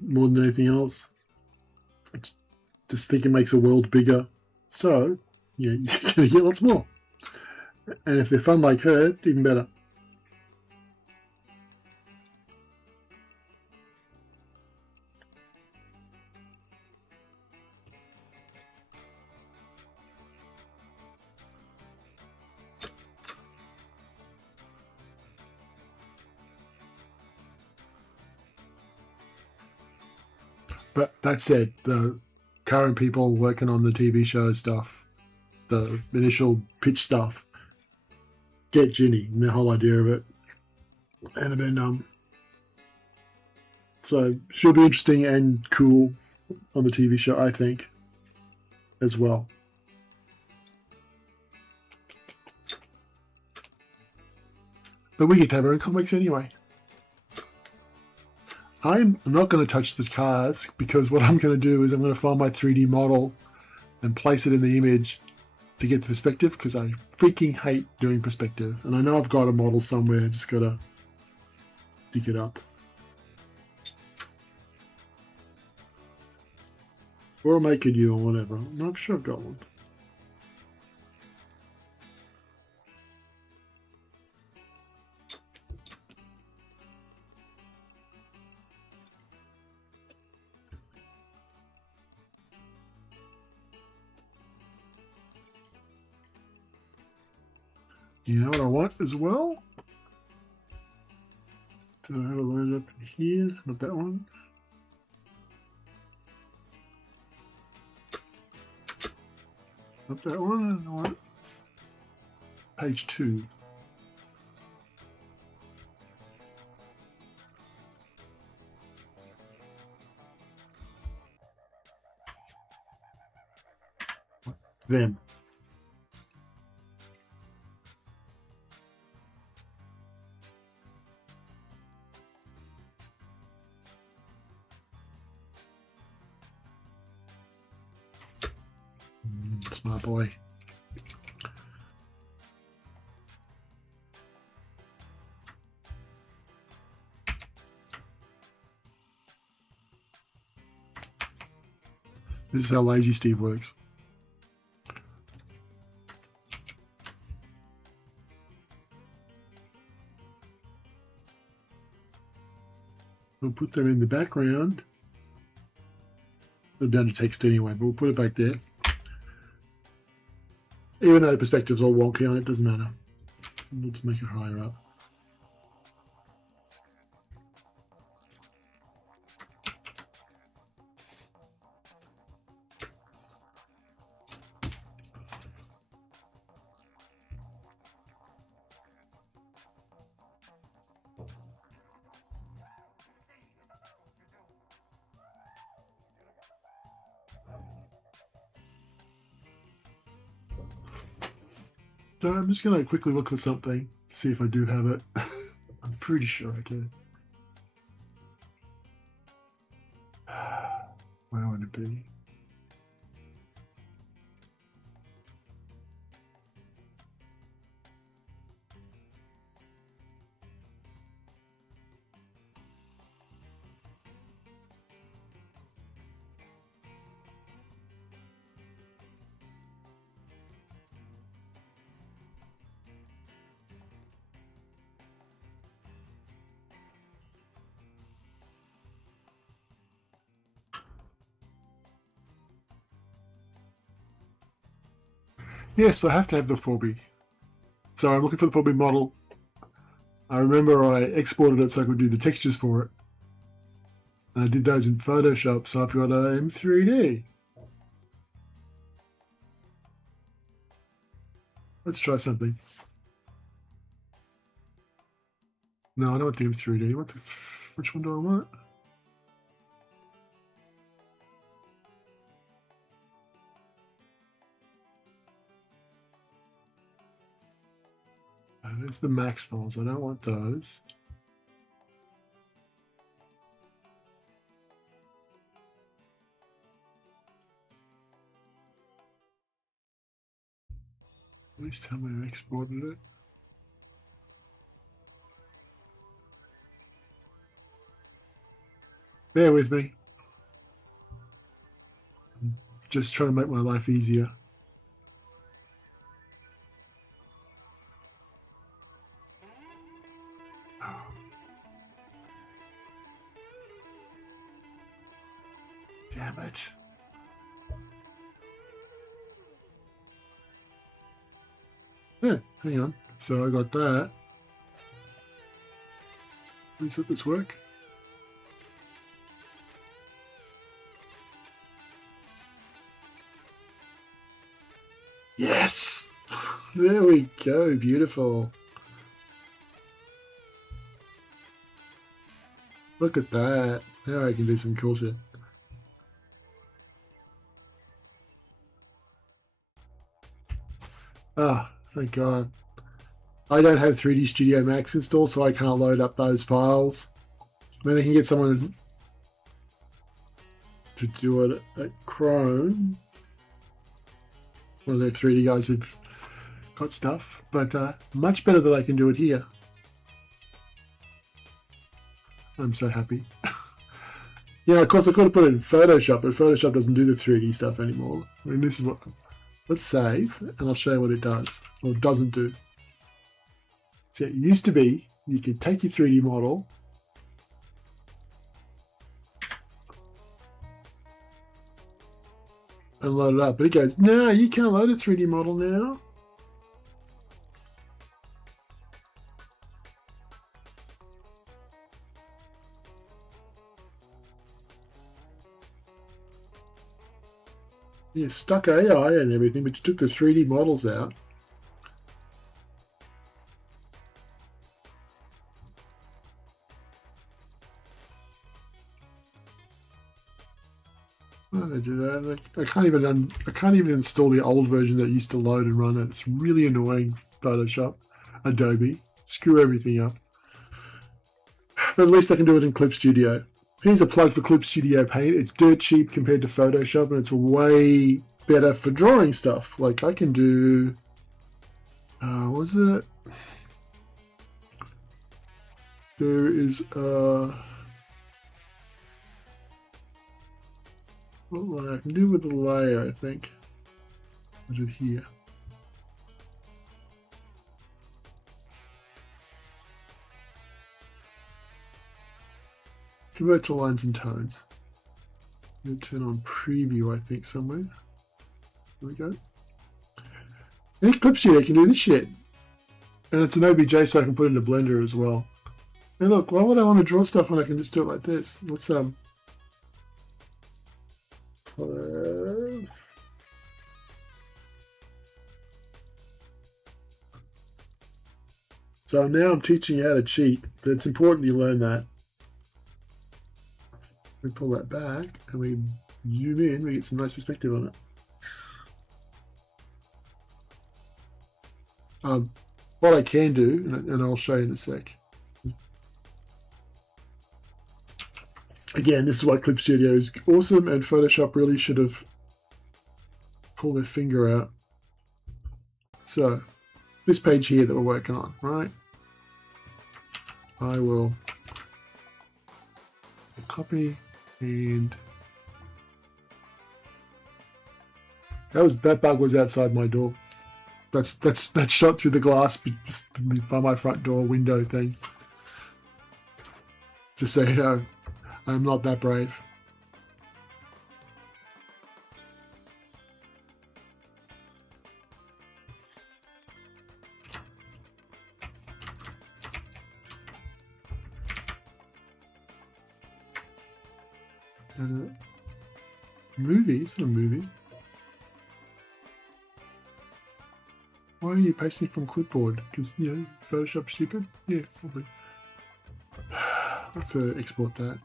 more than anything else. I just think it makes the world bigger. So, yeah, you're going to get lots more. And if they're fun like her, even better. But that said, the current people working on the TV show stuff, the initial pitch stuff, get Ginny and the whole idea of it. And then, so she'll be interesting and cool on the TV show, I think, as well. But we get to have our own comics anyway. I'm not going to touch the cars because what I'm going to do is I'm going to find my 3D model and place it in the image to get the perspective because I freaking hate doing perspective. And I know I've got a model somewhere, just got to dig it up. Or make a new or whatever. I'm not sure I've got one. You know what I want as well? Do I have it loaded up here? Not that one. Not that one. I want page 2. Them. Smart boy. This is how lazy Steve works. We'll put them in the background. They're down to text anyway, but we'll put it back there. Even though the perspective's all wonky on it, doesn't matter. Let's make it higher up. So I'm just going to quickly look for something to see if I do have it. I'm pretty sure I do. Where would it be? Yes, I have to have the 4B. So I'm looking for the 4B model. I remember I exported it so I could do the textures for it. And I did those in Photoshop, so I've got a M3D. Let's try something. No, I don't want the M3D. Which one do I want? There's the max files. I don't want those. Please tell me I exported it. Bear with me. I'm just trying to make my life easier. Damn it. Yeah, hang on. So I got that. Please let this work. Yes! There we go. Beautiful. Look at that. Now I can do some cool shit. Ah, thank God. I don't have 3D Studio Max installed, so I can't load up those files. Maybe I can get someone to do it at Chrome. One of their 3D guys who've got stuff, but much better that I can do it here. I'm so happy. Yeah, of course I could have put it in Photoshop, but Photoshop doesn't do the 3D stuff anymore. I mean, this is what... Let's save, and I'll show you what it does, or doesn't do. So it used to be, you could take your 3D model, and load it up. But it goes, no, you can't load a 3D model now. You stuck AI and everything, but you took the 3D models out. Why do they do that? I can't even install the old version that used to load and run it. It's really annoying. Photoshop, Adobe, screw everything up. But at least I can do it in Clip Studio. Here's a plug for Clip Studio Paint. It's dirt cheap compared to Photoshop, and it's way better for drawing stuff. Like I can do, was it? There is what I can do with the layer, I think. Is it here? Convert to lines and tones. I'm going to turn on preview, I think, somewhere. There we go. Any Clip Studio can do this shit. And it's an OBJ, so I can put it into Blender as well. And look, why would I want to draw stuff when I can just do it like this? Let's So now I'm teaching you how to cheat, but it's important you learn that. We pull that back and we zoom in, we get some nice perspective on it. What I can do, and I'll show you in a sec. Again, this is why Clip Studio is awesome, and Photoshop really should have pulled their finger out. So, this page here that we're working on, right? I will copy, and that bug was outside my door. That's shot through the glass by my front door window thing. Just so you know, I'm not that brave. Movie? It's not a movie. Why are you pasting from clipboard? Because, you know, Photoshop's stupid? Yeah, probably. Let's export that.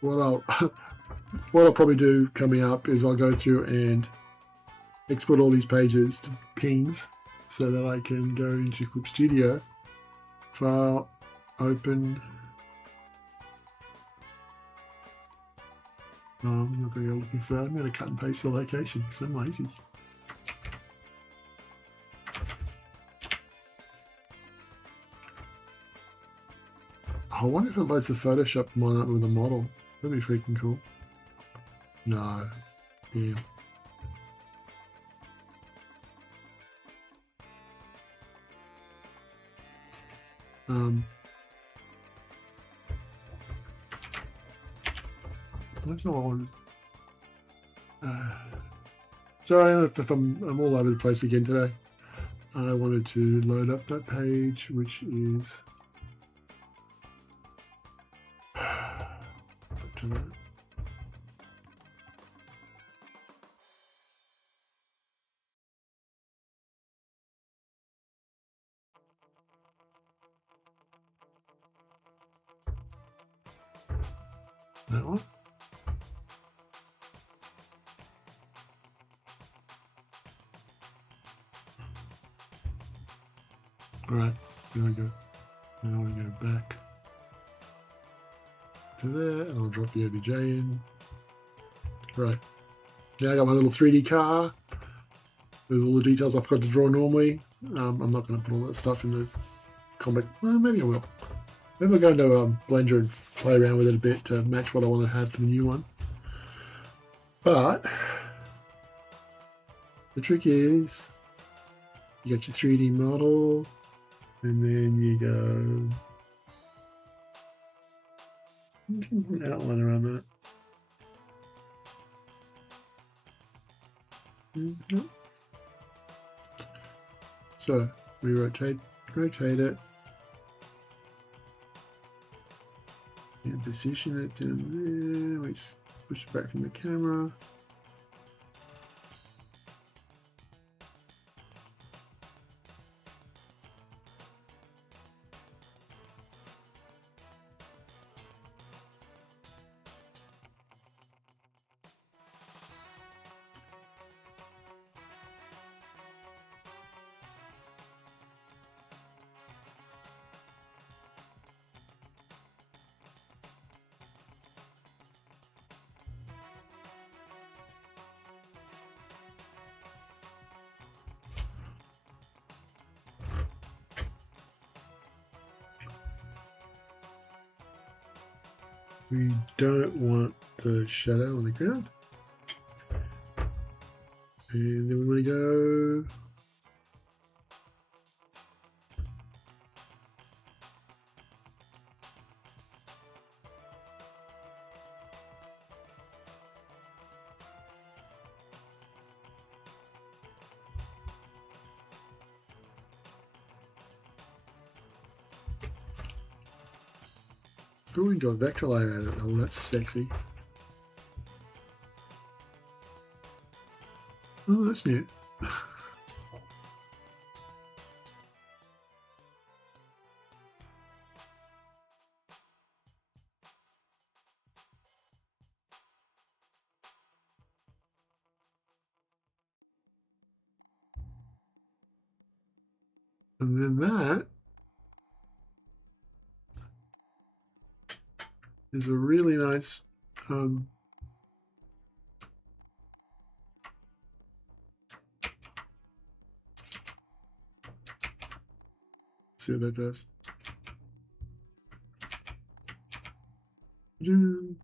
What I'll probably do coming up is I'll go through and export all these pages to pings so that I can go into Clip Studio, file, open. No, I'm not going to go looking for that. I'm going to cut and paste the location because I'm lazy. I wonder if it loads the Photoshop one up with a model. That'd be freaking cool. No. Yeah. That's not on. Sorry if I'm all over the place again today. I wanted to load up that page, which is to that. That one. Alright, there we go. Now we go back to there, and I'll drop the OBJ in. Right, now I got my little 3D car with all the details I've got to draw normally. I'm not going to put all that stuff in the comic. Well, maybe I will. Maybe I'll go into Blender and play around with it a bit to match what I want to have for the new one. But the trick is you got your 3D model, and then you go outline around that. So we rotate it, and position it down there. We push it back from the camera. We don't want the shadow on the ground. And then we want to go going to a vector layer edit. Oh, that's sexy. Oh, that's new. And then that is a really nice see what that does. And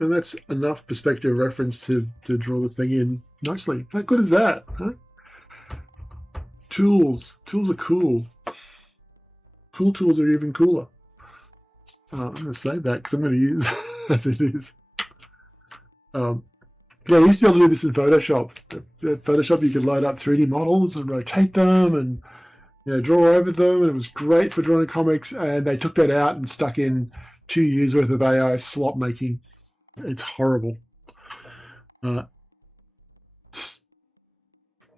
that's enough perspective reference to draw the thing in nicely. How good is that? Huh? Tools. Tools are cool. Cool tools are even cooler. I'm going to save that because I'm going to use as it is. Yeah, we used to be able to do this in Photoshop. Photoshop, you could load up 3D models and rotate them and draw over them. And it was great for drawing comics. And they took that out and stuck in 2 years worth of AI slot making. It's horrible.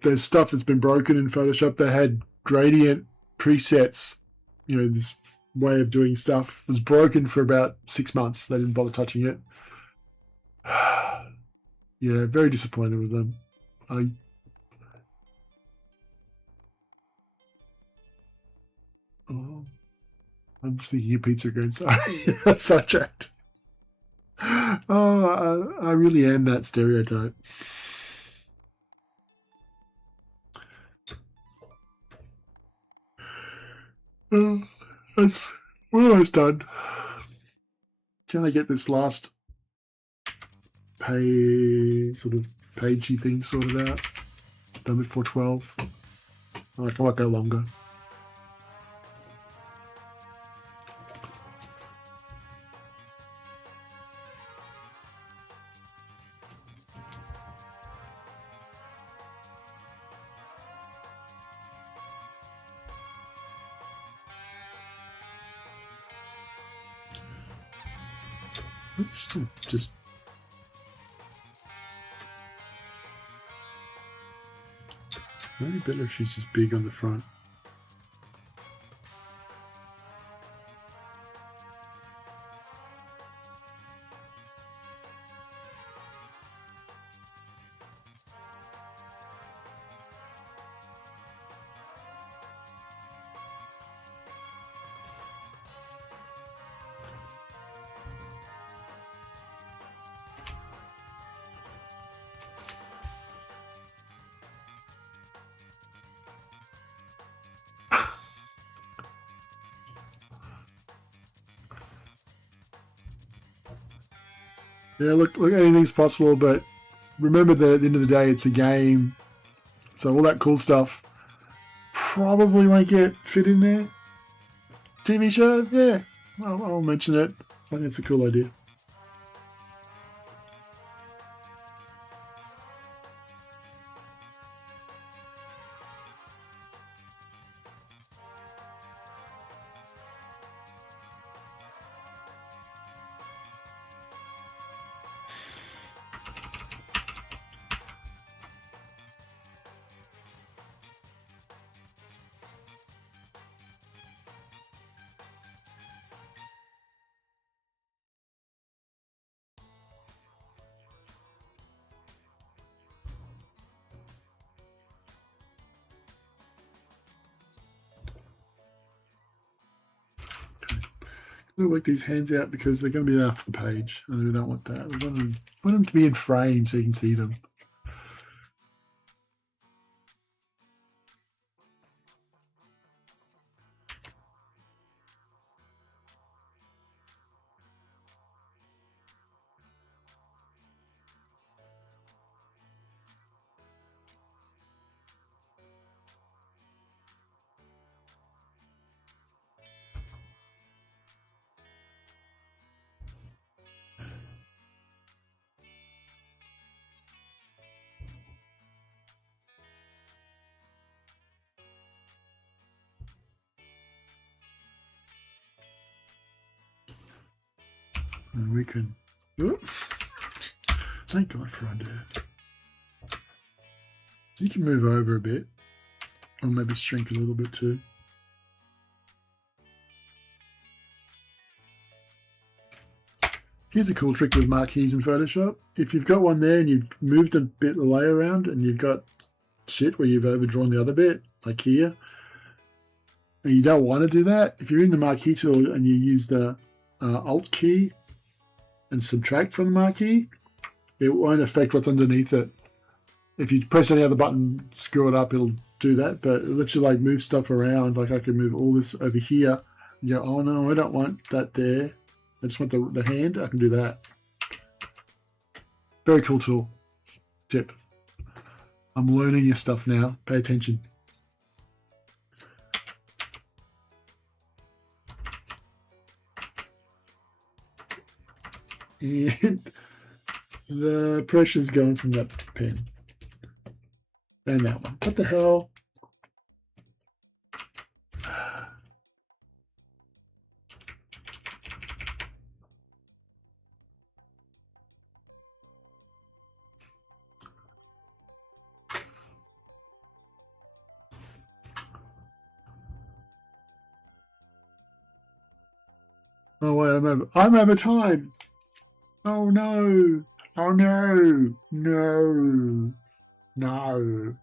There's stuff that's been broken in Photoshop. They had gradient presets. This way of doing stuff was broken for about 6 months. They didn't bother touching it. Yeah, very disappointed with them. I'm just thinking of pizza again. Sorry, sidetracked. Oh, I really am that stereotype. We're almost done. Can I get this last pagey thing sorted out? Done before 12. I might go longer. Just maybe better if she's just big on the front. Yeah, look, anything's possible, but remember that at the end of the day, it's a game. So all that cool stuff probably won't get fit in there. TV show, yeah, I'll mention it. I think it's a cool idea. I'm going to work these hands out because they're going to be off the page, and we don't want that. We want them to be in frame so you can see them. And we can, thank God for undo. You can move over a bit, or maybe shrink a little bit too. Here's a cool trick with marquees in Photoshop. If you've got one there and you've moved a bit of the layer around and you've got shit where you've overdrawn the other bit, like here. And you don't want to do that. If you're in the marquee tool and you use the Alt key and subtract from the marquee, it won't affect what's underneath it. If you press any other button, screw it up, it'll do that. But it lets you like move stuff around. Like I can move all this over here. You go, oh no, I don't want that there. I just want the hand. I can do that. Very cool tool. Tip. I'm learning your stuff now. Pay attention. And the pressure's going from that pen. And that one. What the hell? Oh wait, I'm over time. Oh no. Oh no. No. No.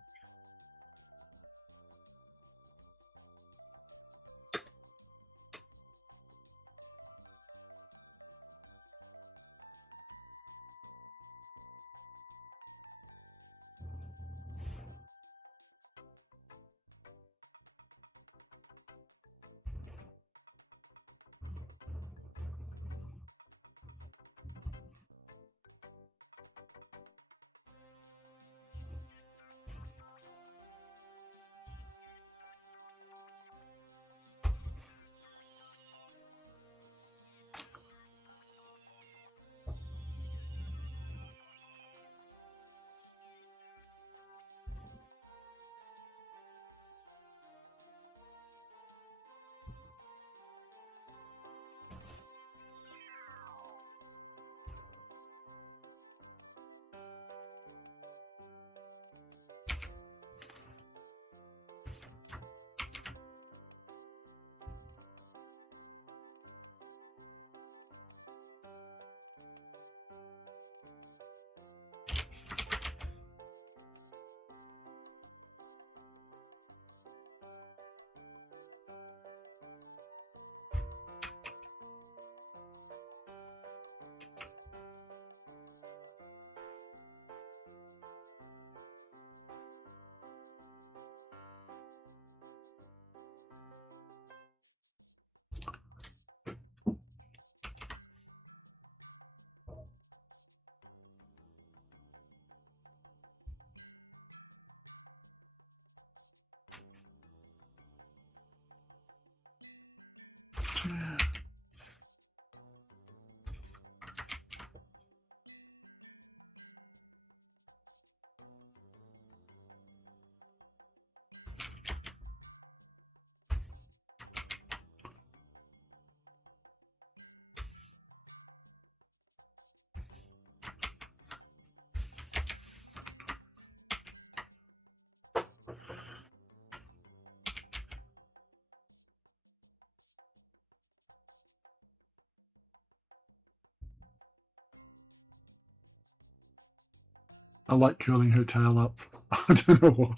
I like curling her tail up. I don't know why.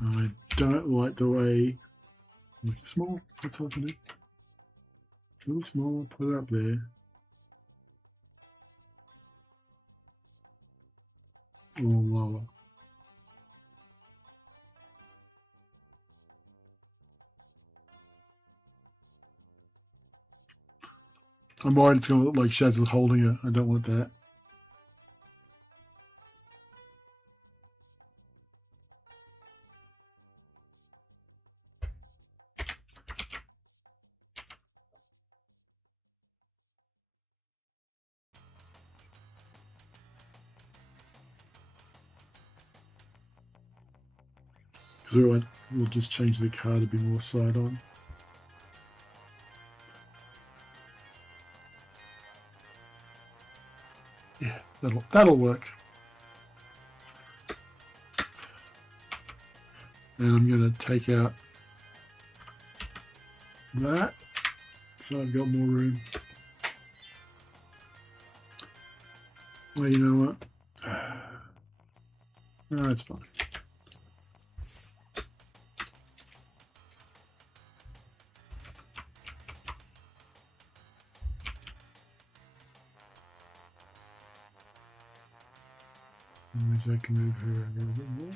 I don't like the way. Make it small. That's all I can do. A little small. Put it up there. Or lower. I'm worried it's going to look like Shaz is holding it. I don't want that. So we'll just change the car to be more side on. That'll work. And I'm going to take out that, so I've got more room. Well, you know what? No, that's fine. Maybe I can move her a little bit more.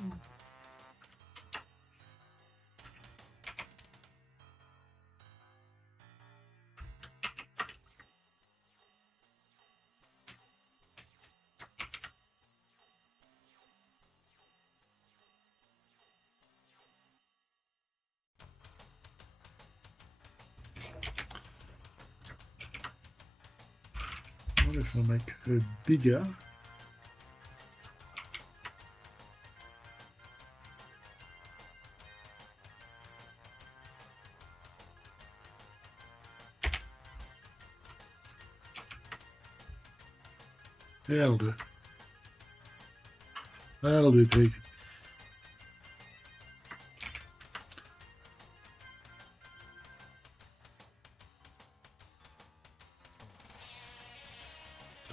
What if I make her bigger? Yeah, that'll do. That'll do, pig.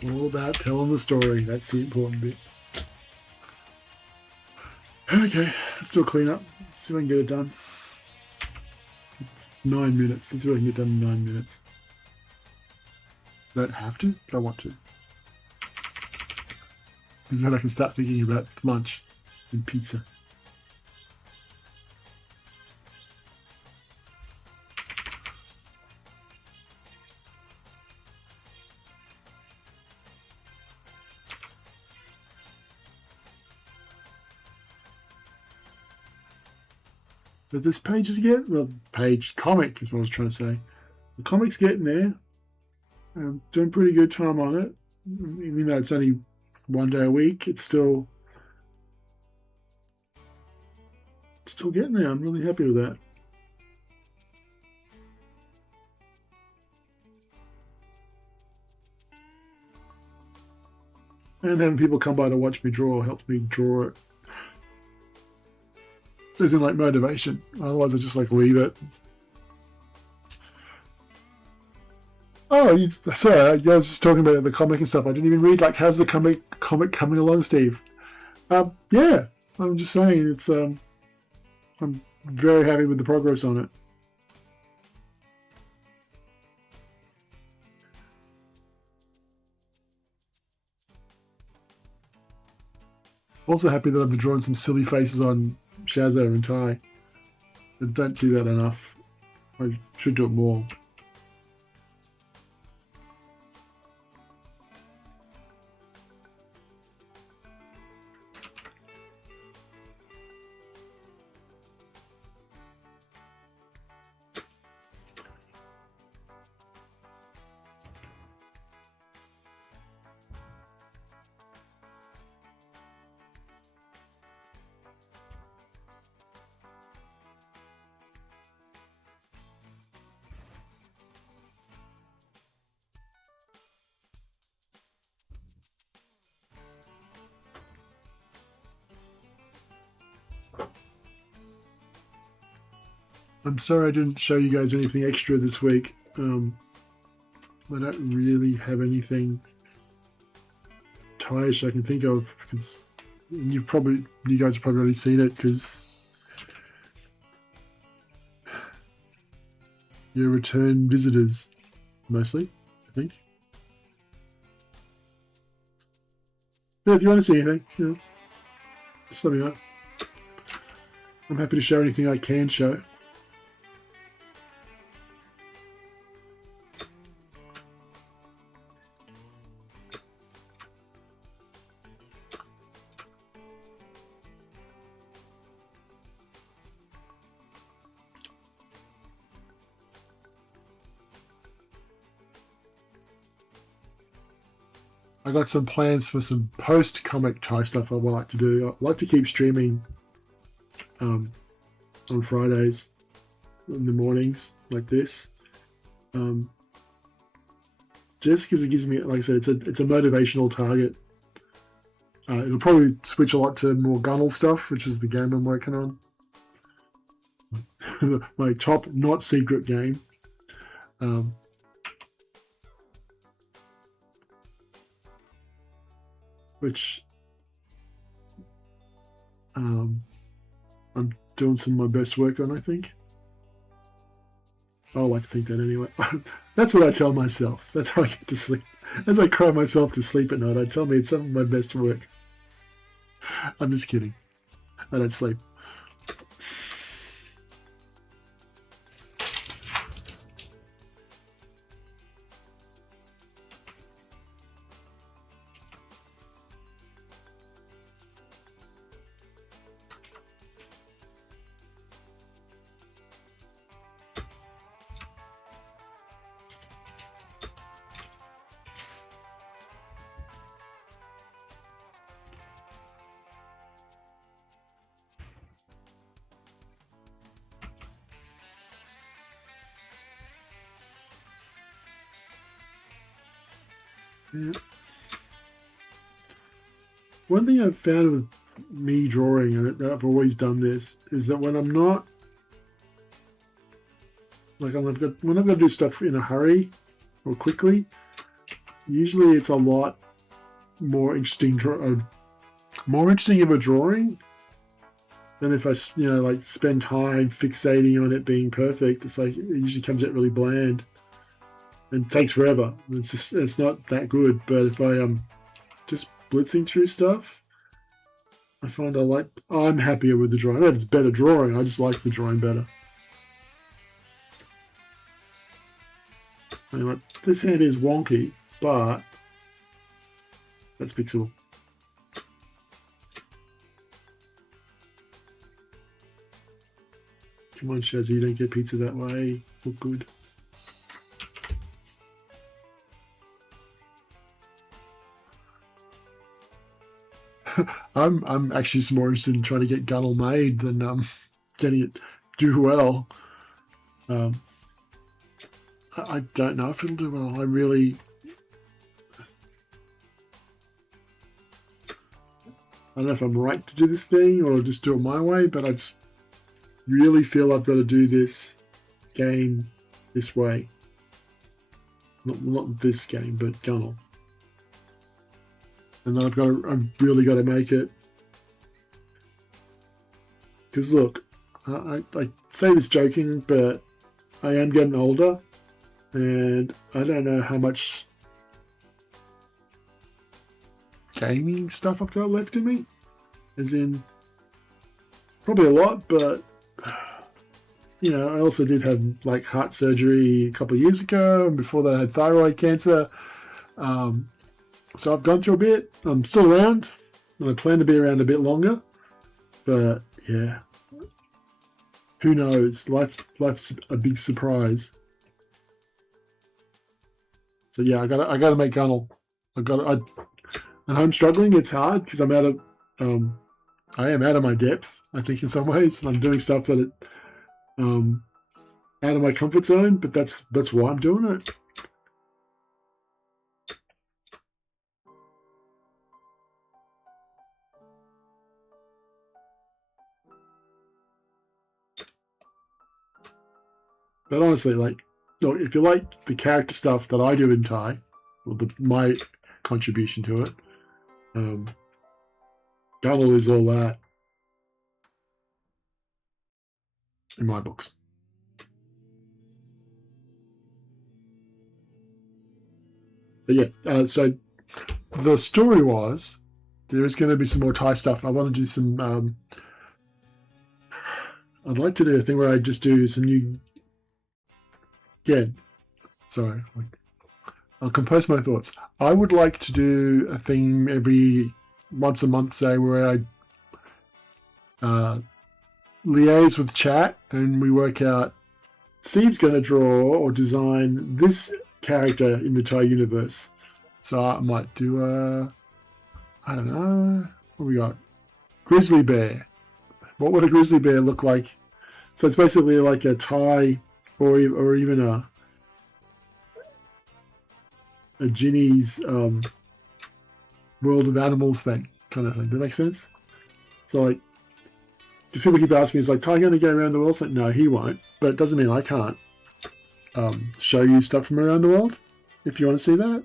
It's all about telling the story. That's the important bit. Okay, let's do a cleanup. See if I can get it done. 9 minutes. Let's see if I can get done in 9 minutes. Don't have to, but I want to. Because then I can start thinking about lunch and pizza. But this page is getting, well, comic is what I was trying to say. The comic's getting there. I'm doing pretty good time on it. Even though it's only 1 day a week, it's still getting there. I'm really happy with that. And having people come by to watch me draw helps me draw it. As in, like, motivation. Otherwise I just like leave it. Oh, sorry, I was just talking about the comic and stuff. I didn't even read, like, how's the comic coming along, Steve? Yeah, I'm just saying, it's, I'm very happy with the progress on it. Also happy that I've been drawing some silly faces on Shazza and Ty. I don't do that enough. I should do it more. I'm sorry I didn't show you guys anything extra this week. I don't really have anything Ty-ish I can think of, because you guys have probably already seen it, because you're return visitors mostly, I think. Yeah, if you want to see anything, yeah, just let me know. I'm happy to show anything I can show. I got some plans for some post-comic Ty stuff I would like to do. I'd like to keep streaming on Fridays in the mornings like this. Just because it gives me, like I said, it's a motivational target It'll probably switch a lot to more Gunnel stuff, which is the game I'm working on. My top not secret game. Which I'm doing some of my best work on, I think. I like to think that anyway. That's what I tell myself. That's how I get to sleep. As I cry myself to sleep at night, I tell me it's some of my best work. I'm just kidding. I don't sleep. Yeah. One thing I've found with me drawing, and I've always done this, is that when I'm not, like when I've got to do stuff in a hurry or quickly, usually it's a lot more interesting, more interesting of a drawing than if I, like spend time fixating on it being perfect. It's like it usually comes out really bland. And takes forever. It's not that good. But if I am just blitzing through stuff, I find I'm happier with the drawing. It's better drawing. I just like the drawing better. Anyway, this hand is wonky, but that's fixable. Come on, Shazzy, you don't get pizza that way. Look good. I'm actually more interested in trying to get Gunnel made than getting it do well. I don't know if it'll do well. I don't know if I'm right to do this thing or just do it my way, but I just really feel I've got to do this game this way. Not this game, but Gunnel. And then I've really got to make it. Because look, I say this joking, but I am getting older, and I don't know how much gaming stuff I've got left in me. As in, probably a lot, but I also did have like heart surgery a couple of years ago, and before that I had thyroid cancer. So I've gone through a bit. I'm still around, and I plan to be around a bit longer. But yeah, who knows? Life's a big surprise. So yeah, I gotta make Gunnel. And I'm struggling. It's hard because I am out of my depth. I think in some ways I'm doing stuff that out of my comfort zone. But that's why I'm doing it. But honestly, if you like the character stuff that I do in TY, or my contribution to it, Gunnel is all that in my books. But yeah, so the story was there is going to be some more TY stuff. I want to do some. I'd like to do a thing where I just do some new. Again, sorry, I'll compose my thoughts. I would like to do a thing every once a month, say, where I liaise with chat and we work out Steve's going to draw or design this character in the TY universe. So I might do I don't know, what we got? Grizzly bear. What would a grizzly bear look like? So it's basically like a TY or even a Ginny's World of Animals thing. kind of thing. Does that make sense? So like, because people keep asking me, is like Ty going to go around the world? It's like, no, he won't. But it doesn't mean I can't show you stuff from around the world if you want to see that.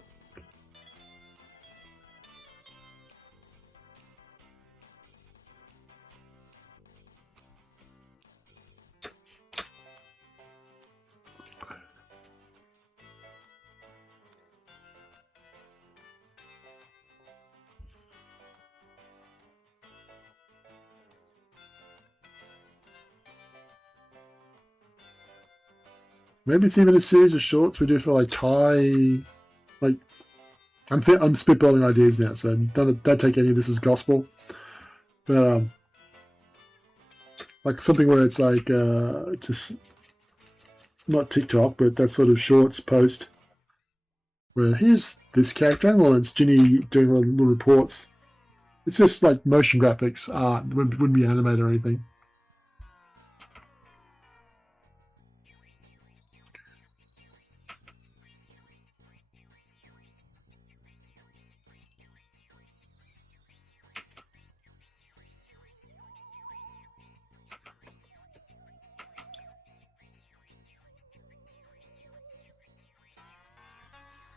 Maybe it's even a series of shorts we do for like Ty. Like, I'm spitballing ideas now, so don't take any of this as gospel. But like something where it's like just not TikTok, but that sort of shorts post where here's this character. Well, it's Ginny doing little reports. It's just like motion graphics, art. It wouldn't be animated or anything.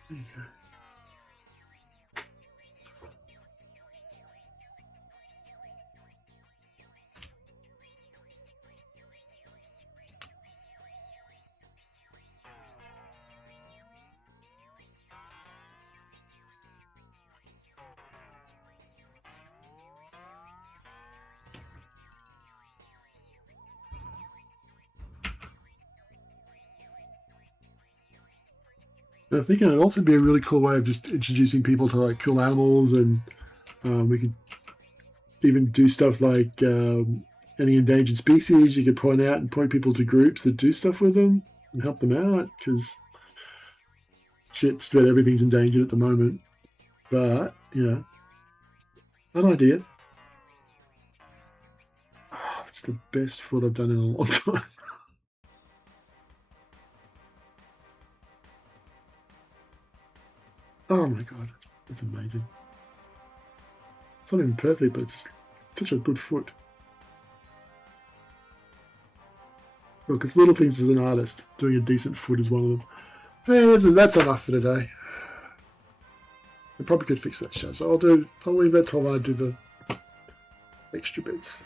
Okay. I think it'd also be a really cool way of just introducing people to like cool animals, and we could even do stuff like any endangered species. You could point out and point people to groups that do stuff with them and help them out, because shit, just about everything's endangered at the moment. But yeah, an idea. Oh, it's the best foot I've done in a long time. Oh my god, that's amazing. It's not even perfect, but it's such a good foot. Look, it's little things as an artist. Doing a decent foot is one of them. Hey, that's enough for today. I probably could fix that shit, so I'll leave that till when I do the extra bits.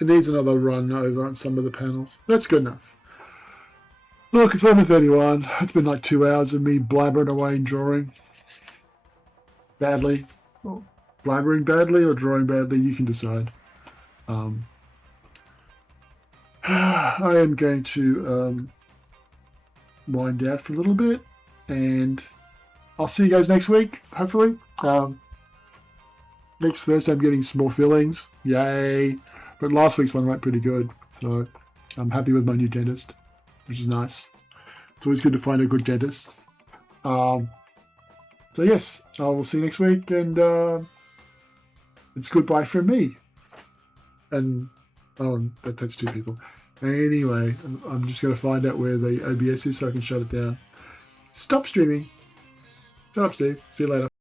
It needs another run over on some of the panels. That's good enough. Look, it's 11:31. It's been like 2 hours of me blabbering away and drawing. Badly. Well, blabbering badly or drawing badly, you can decide. I am going to wind out for a little bit, and I'll see you guys next week, hopefully. Next Thursday I'm getting some more fillings. Yay. But last week's one went pretty good, so I'm happy with my new dentist, which is nice. It's always good to find a good dentist. So yes, I will see you next week, and it's goodbye from me. And that's 2 people. Anyway, I'm just going to find out where the OBS is so I can shut it down. Stop streaming. Shut up, Steve. See you later.